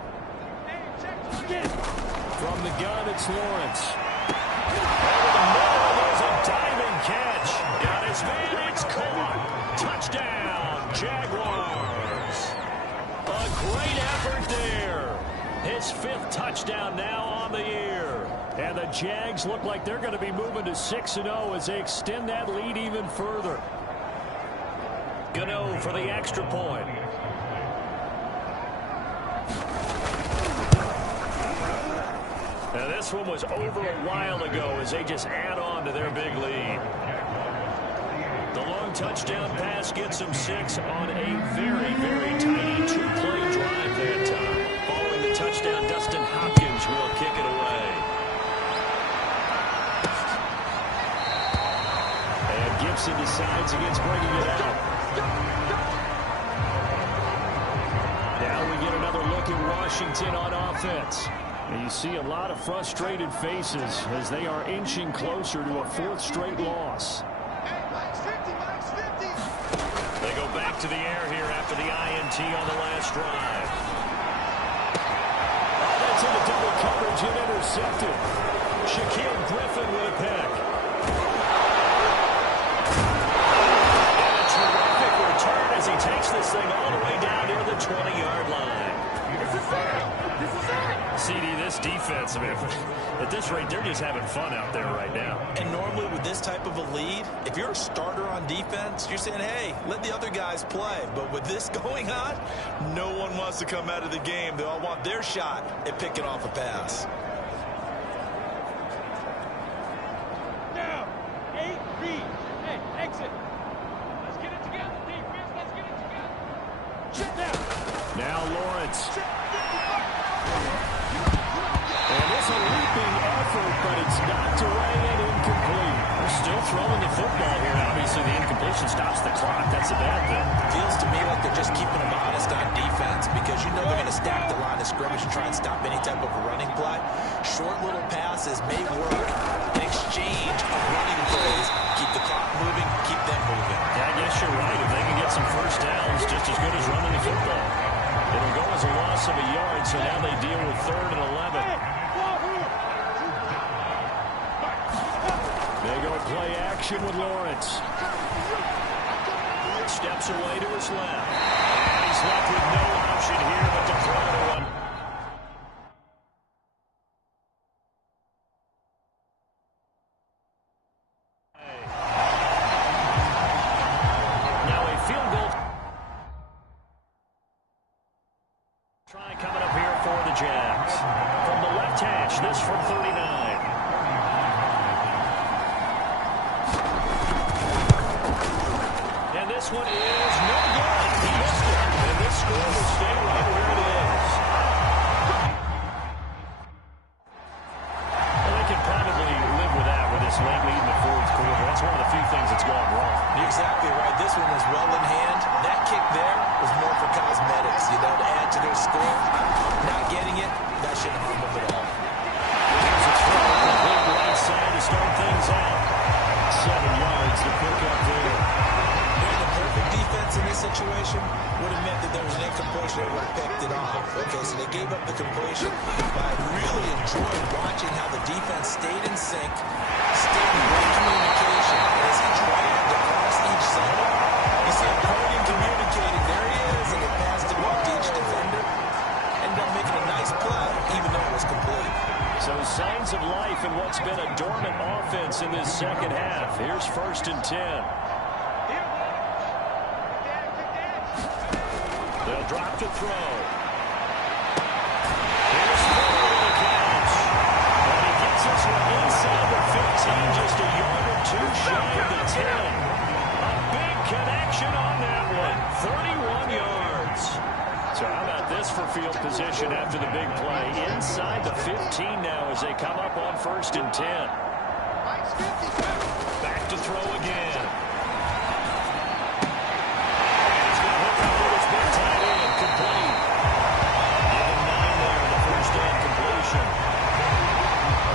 From the gun, it's Lawrence. Over the middle, there's a diving catch. Got his man, it's caught. Touchdown, Jaguars. A great effort there. His 5th touchdown now on the year. And the Jags look like they're going to be moving to 6-0 as they extend that lead even further. for the extra point. Now this one was over a while ago as they just add on to their big lead. The long touchdown pass gets them 6 on a very, very tiny 2-play drive that time. Following the touchdown, Dustin Hopkins will kick it away. And Gibson decides against bringing it out. Now we get another look at Washington on offense. And you see a lot of frustrated faces as they are inching closer to a 4th straight loss. They go back to the air here after the INT on the last drive. Oh, that's into double coverage and intercepted. Shaquille Griffin with a pick. And a terrific return as he takes this thing all the way down near the 20-yard line. This is it. This is it. CD, this defense, I mean, at this rate, they're just having fun out there right now. And normally with this type of a lead, if you're a starter on defense, you're saying, hey, let the other guys play. But with this going on, no one wants to come out of the game. They all want their shot at picking off a pass. Now, 8B. Hey, exit. Let's get it together, defense. Let's get it together. Check down. Now Lawrence. And it's a leaping effort, but it's knocked away and incomplete. They're still throwing the football here. Obviously, the incompletion stops the clock. That's a bad thing. Feels to me like they're just keeping them honest on defense because you know they're going to stack the line of scrimmage and try and stop any type of a running play. Short little passes may work in exchange of running plays. Keep the clock moving, keep them moving. Yeah, I guess you're right. If they can get some first downs, just as good as running the football. It'll go as a loss of a yard, so now they deal with 3rd and 11. They go play action with Lawrence. Steps away to his left. And he's left with no option here but to throw to one. Now a field goal. Try coming up here for the Jags. From the left hash, this from 39. And this one is no good. He missed it. And this score will stay right where it is. Well, they can probably live with that with this late lead in the 4th quarter. That's one of the few things that's gone wrong. You're exactly right. This one was well in hand. That kick there was more for cosmetics, you know, to add to their score. Not getting it, that shouldn't harm them at all. Here's a throw on the big right side to start things out. 7 yards to pick up there. The perfect defense in this situation would have meant that there was an incompletion that would have picked it off. Okay, so they gave up the completion. But I really enjoyed watching how the defense stayed in sync, stayed in great communication. As he dragged across each center, you see him pointing, communicating. There he is, and it passed it off to each defender. Ended up making a nice play, even though it was complete. So signs of life in what's been a dormant offense in this second half. Here's 1st and 10. They'll drop to throw. Here's Fuller with a catch. And he gets us one inside the 15, just a yard or two shy of the 10. A big connection on that one. 31 yards. So how about this for field position after the big play? Inside the 15 now as they come up on 1st and 10. Back to throw again. And he's going to hook up with his big tight end. Complete. Give him 9 there in the first down completion.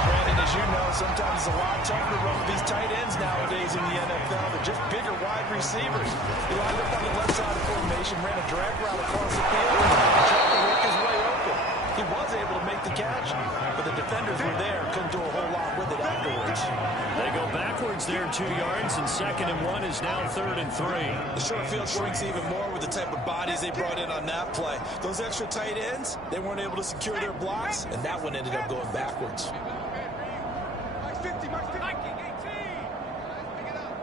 Brandon, as you know, sometimes it's a lot tougher to run with these tight ends nowadays in the NFL. They're just bigger wide receivers. He lined up on the left side of the formation, ran a drag route across the field, and tried to work his way open. He was able to make the catch, but the defenders were there, couldn't do a whole lot with it afterwards. They go backwards there 2 yards, and 2nd and 1 is now 3rd and 3. The short field shrinks even more with the type of bodies they brought in on that play. Those extra tight ends, they weren't able to secure their blocks, and that one ended up going backwards. Max 50, Max 50. 19, 18. Pick it up.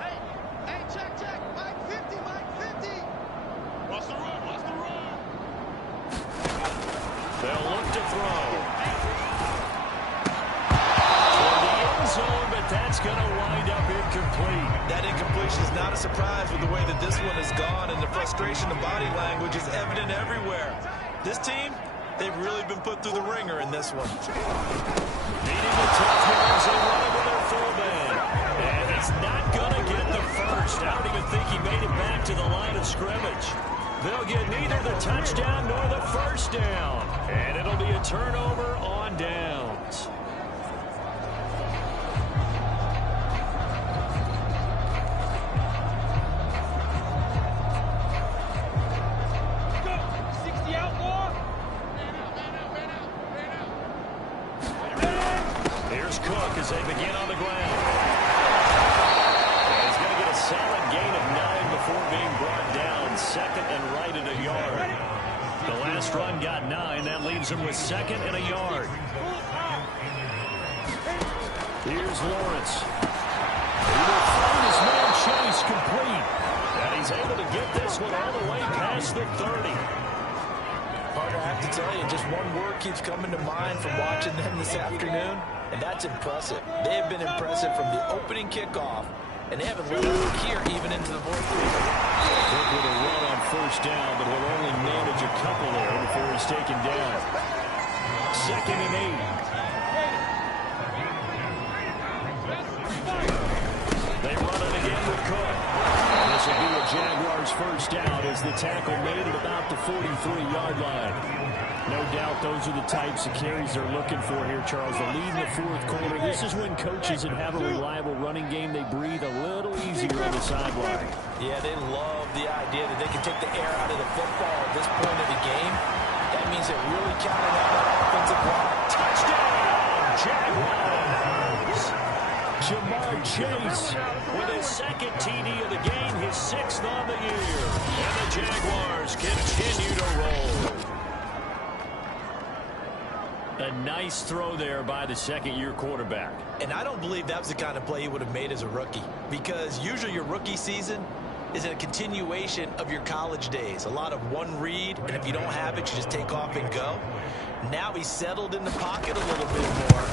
Hey, check. Max 50. throw. Toward the end zone, but that's going to wind up incomplete. That incompletion is not a surprise with the way that this one has gone, and the frustration of body language is evident everywhere. This team, they've really been put through the ringer in this one. Needing the touchdowns, they run it with their fullback. And he's not going to get the first. I don't even think he made it back to the line of scrimmage. They'll get neither the touchdown nor the first down. And it'll be a turnover on downs. Here's Cook as they begin on the ground. And he's going to get a solid gain of 9 before being brought down. Second and right at a yard. The last run got 9. That leaves him with second and a yard. Here's Lawrence. He will find his man Chase complete. And he's able to get this one all the way past the 30. Partner, I have to tell you, just one word keeps coming to mind from watching them this afternoon, and that's impressive. They have been impressive from the opening kickoff, and they haven't let up here even into the fourth quarter. Cook with a run on first down, but he'll only manage a couple there before he's taken down. Second and 8. They run it again with Cook. This will be a Jaguars first down as the tackle made it about the 43-yard line. No doubt those are the types of carries they're looking for here, Charles. The lead in the fourth quarter. This is when coaches that have a reliable running game, they breathe a little easier on the sideline. Yeah, they love the idea that they can take the air out of the football at this point of the game. That means they're really counting on that offensive line. Touchdown, Jaguars! Jamar Chase with his second TD of the game, his 6th on the year. And the Jaguars continue to roll. A nice throw there by the second-year quarterback. And I don't believe that was the kind of play he would have made as a rookie, because usually your rookie season is a continuation of your college days. A lot of one read, and if you don't have it, you just take off and go. Now he's settled in the pocket a little bit more,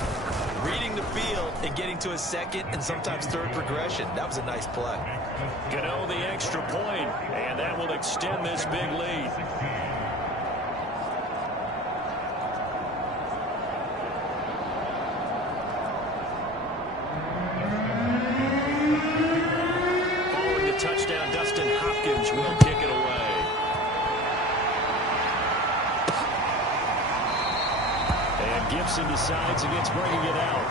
reading the field and getting to his second and sometimes third progression. That was a nice play. Gano the extra point, and that will extend this big lead. Following the touchdown, Dustin Hopkins will kick it away. And Gibson decides against bringing it out.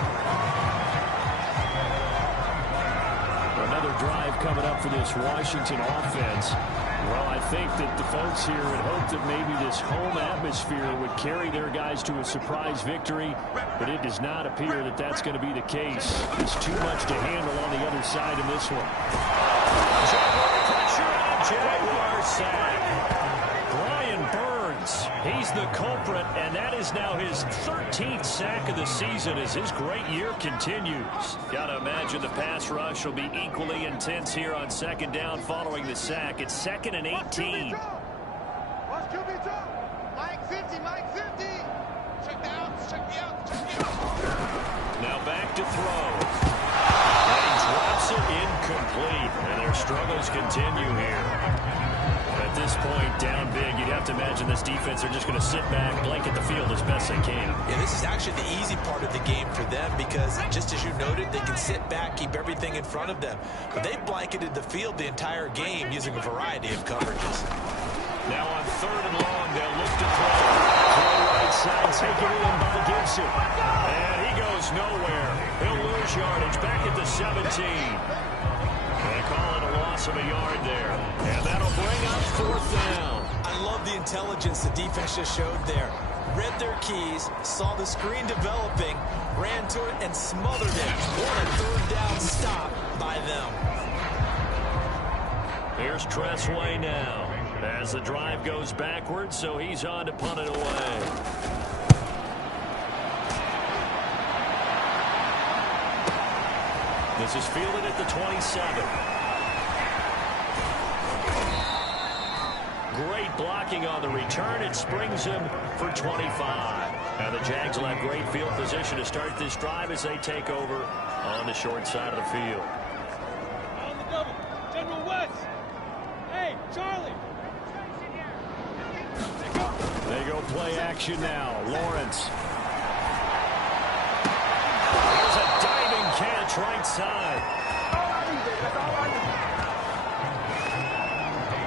Another drive coming up for this Washington offense. Well, I think that the folks here had hoped that maybe this home atmosphere would carry their guys to a surprise victory, but it does not appear that that's going to be the case. There's too much to handle on the other side in this one. Jaguar pressure and Jaguar sack. Brian Burns, he's the culprit, and that is now his 13th sack of the season as his great year continues. Got to imagine the pass rush will be equally intense here on second down following the sack. It's second and 18. Mike 50, Mike 50. Check me out, check me out, check me out. Now back to throw. And he drops it incomplete, and their struggles continue here. At this point, down big, you'd have to imagine this defense are just going to sit back, blanket the field as best they can. Yeah, this is actually the easy part of the game for them because, just as you noted, they can sit back, keep everything in front of them. But they've blanketed the field the entire game using a variety of coverages. Now on third and long, they'll look to throw. Throw right side, taken in by Gibson. And he goes nowhere. He'll lose yardage back at the 17. They call it a loss of a yard there. And that'll bring up fourth down. I love the intelligence the defense just showed there. Read their keys, saw the screen developing, ran to it, and smothered it. What a third down stop by them. Here's Tressway now. As the drive goes backwards, so he's on to punt it away. This is fielded at the 27. Great blocking on the return. It springs him for 25. And the Jags will have great field position to start this drive as they take over on the short side of the field. On the double. General West. Hey, Charlie. They go play action now. Lawrence. There's a diving catch right side.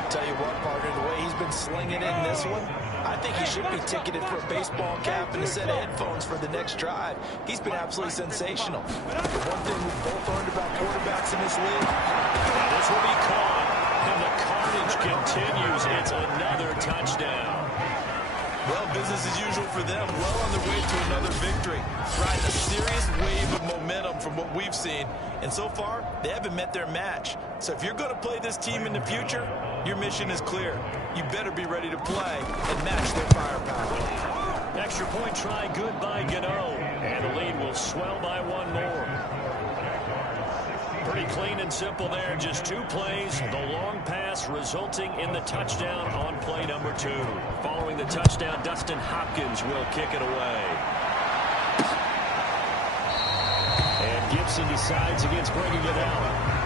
Tell you what, partner, the way he's been slinging in this one, I think he should be ticketed for a baseball cap and a set of headphones for the next drive. He's been absolutely sensational. The one thing we've both learned about quarterbacks in this league. This will be caught, and the carnage continues. It's another touchdown. Well, business as usual for them. Well on their way to another victory. Riding a serious wave of momentum from what we've seen. And so far, they haven't met their match. So if you're going to play this team in the future, your mission is clear. You better be ready to play and match their firepower. Extra point try good by Gano. And the lead will swell by one more. Pretty clean and simple there. Just 2 plays. The long pass resulting in the touchdown on play number 2. Following the touchdown, Dustin Hopkins will kick it away. And Gibson decides against bringing it out.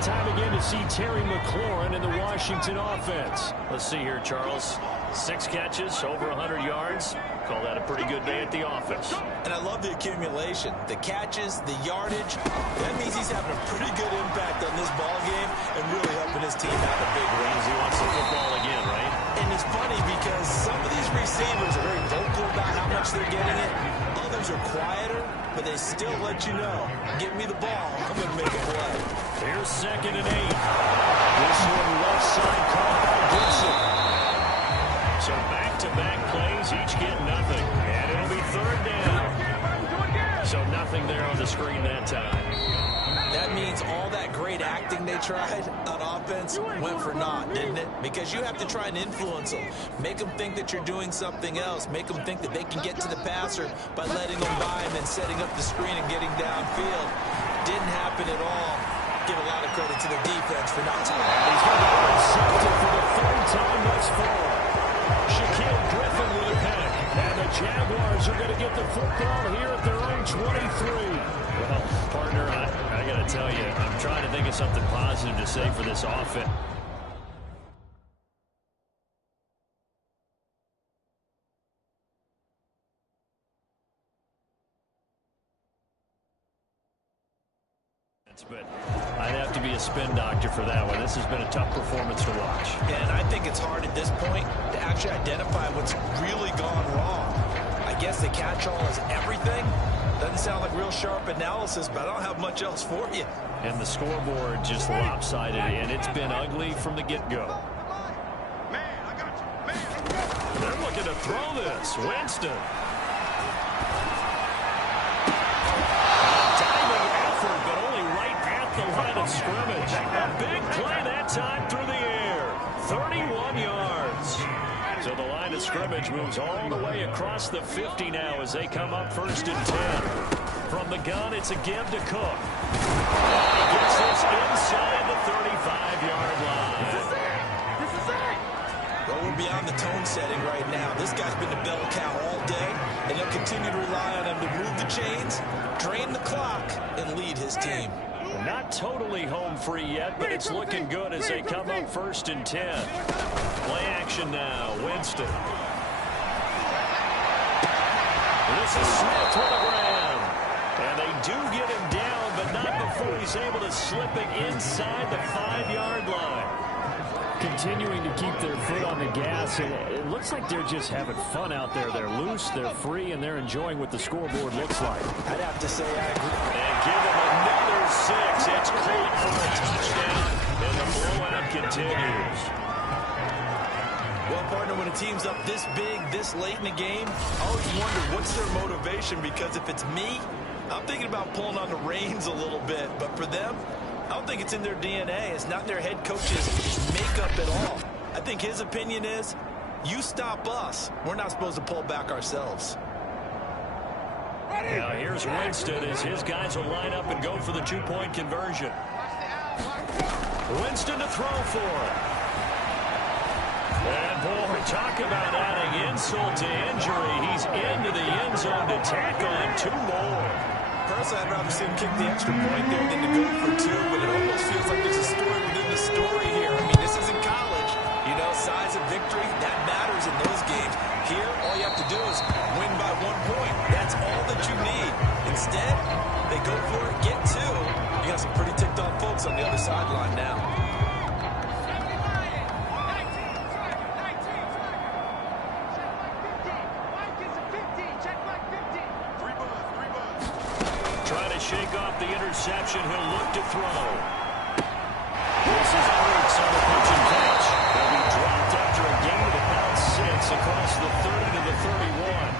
Time again to see Terry McLaurin in the Washington offense. Let's see here, Charles. 6 catches, over 100 yards. Call that a pretty good day at the office. And I love the accumulation. The catches, the yardage. That means he's having a pretty good impact on this ball game and really helping his team out a big win. He wants the football again, right? And it's funny because some of these receivers are very vocal about how much they're getting it. Others are quieter, but they still let you know, give me the ball, I'm going to make a play. Here's 2nd and 8. This one left side caught by Gibson. So back-to-back plays, each get nothing. And it'll be 3rd down. So nothing there on the screen that time. That means all that great acting they tried on offense went for naught, didn't it? Because you have to try and influence them. Make them think that you're doing something else. Make them think that they can get to the passer by letting them by him and setting up the screen and getting downfield. Didn't happen at all. Give a lot of credit to the defense for not taking it. He's going to be intercepted for the 3rd time thus far. Shaquille Griffin with a pick. And the Jaguars are going to get the football here at their own 23. Well, partner, I got to tell you, I'm trying to think of something positive to say for this offense. But I'd have to be a spin doctor for that one. This has been a tough performance to watch. And I think it's hard at this point to actually identify what's really gone wrong. I guess the catch-all is everything. Doesn't sound like real sharp analysis, but I don't have much else for you. And the scoreboard just lopsided, and it's been ugly from the get-go. Man, I got you. Man, I got you. They're looking to throw this. Winston. Diving effort, but only right at the line of scrimmage. A big play that time through the air. 31 yards. So the line of scrimmage moves all the way across the 50 now as they come up 1st and 10. From the gun, it's a give to Cook. And he gets this inside the 35-yard line. This is it. Well, we're beyond the tone setting right now. This guy's been the bell cow all day, and they'll continue to rely on him to move the chains, drain the clock, and lead his team. Not totally home free yet, but it's looking good as they come up 1st and 10. Play action now. Winston. This is Smith with the grab. And they do get him down, but not before he's able to slip it inside the 5-yard line. Continuing to keep their foot on the gas, and it looks like they're just having fun out there. They're loose, they're free, and they're enjoying what the scoreboard looks like. I'd have to say I agree. And give him another 6. It's caught for a touchdown, and the blowout continues. Well, partner, when a team's up this big, this late in the game, I always wonder what's their motivation, because if it's me, I'm thinking about pulling on the reins a little bit. But for them, I don't think it's in their DNA. It's not in their head coach's makeup at all. I think his opinion is, you stop us, we're not supposed to pull back ourselves. Now here's Winston as his guys will line up and go for the 2-point conversion. Winston to throw for. And, boy, talk about adding insult to injury. He's into the end zone to tack on 2 more. Personally, I'd rather see him kick the extra point there than to go for 2, but it almost feels like there's a story within the story here. I mean, this isn't college. You know, size of victory, that matters in those games. Here, all you have to do is win by 1 point. That's all that you need. Instead, they go for it, get 2. You got some pretty ticked off folks on the other sideline now. Trying to shake off the interception. He'll look to throw. This is Oaks on the pitch and catch. They'll be dropped after a gain of about 6 across the 30 to the 31.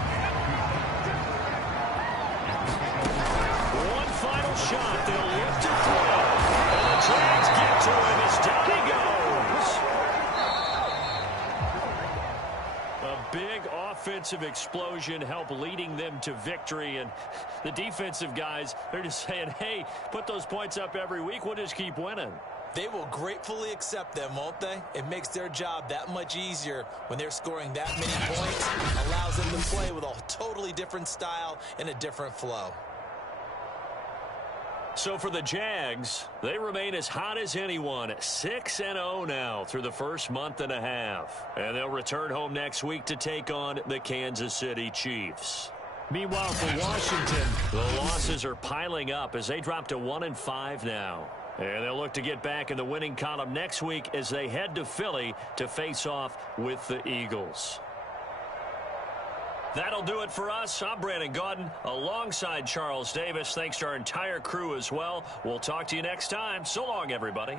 One final shot. They'll look to throw. And the Jags get to him as down he goes. A big offensive explosion helped leading them to victory, and the defensive guys, they're just saying, hey, put those points up every week, we'll just keep winning. They will gratefully accept them, won't they? It makes their job that much easier when they're scoring that many points. Allows them to play with a totally different style and a different flow. So for the Jags, they remain as hot as anyone, 6-0 now through the first month and a half. And they'll return home next week to take on the Kansas City Chiefs. Meanwhile, for Washington, the losses are piling up as they drop to 1-5 now. And they'll look to get back in the winning column next week as they head to Philly to face off with the Eagles. That'll do it for us. I'm Brandon Gaudin alongside Charles Davis. Thanks to our entire crew as well. We'll talk to you next time. So long, everybody.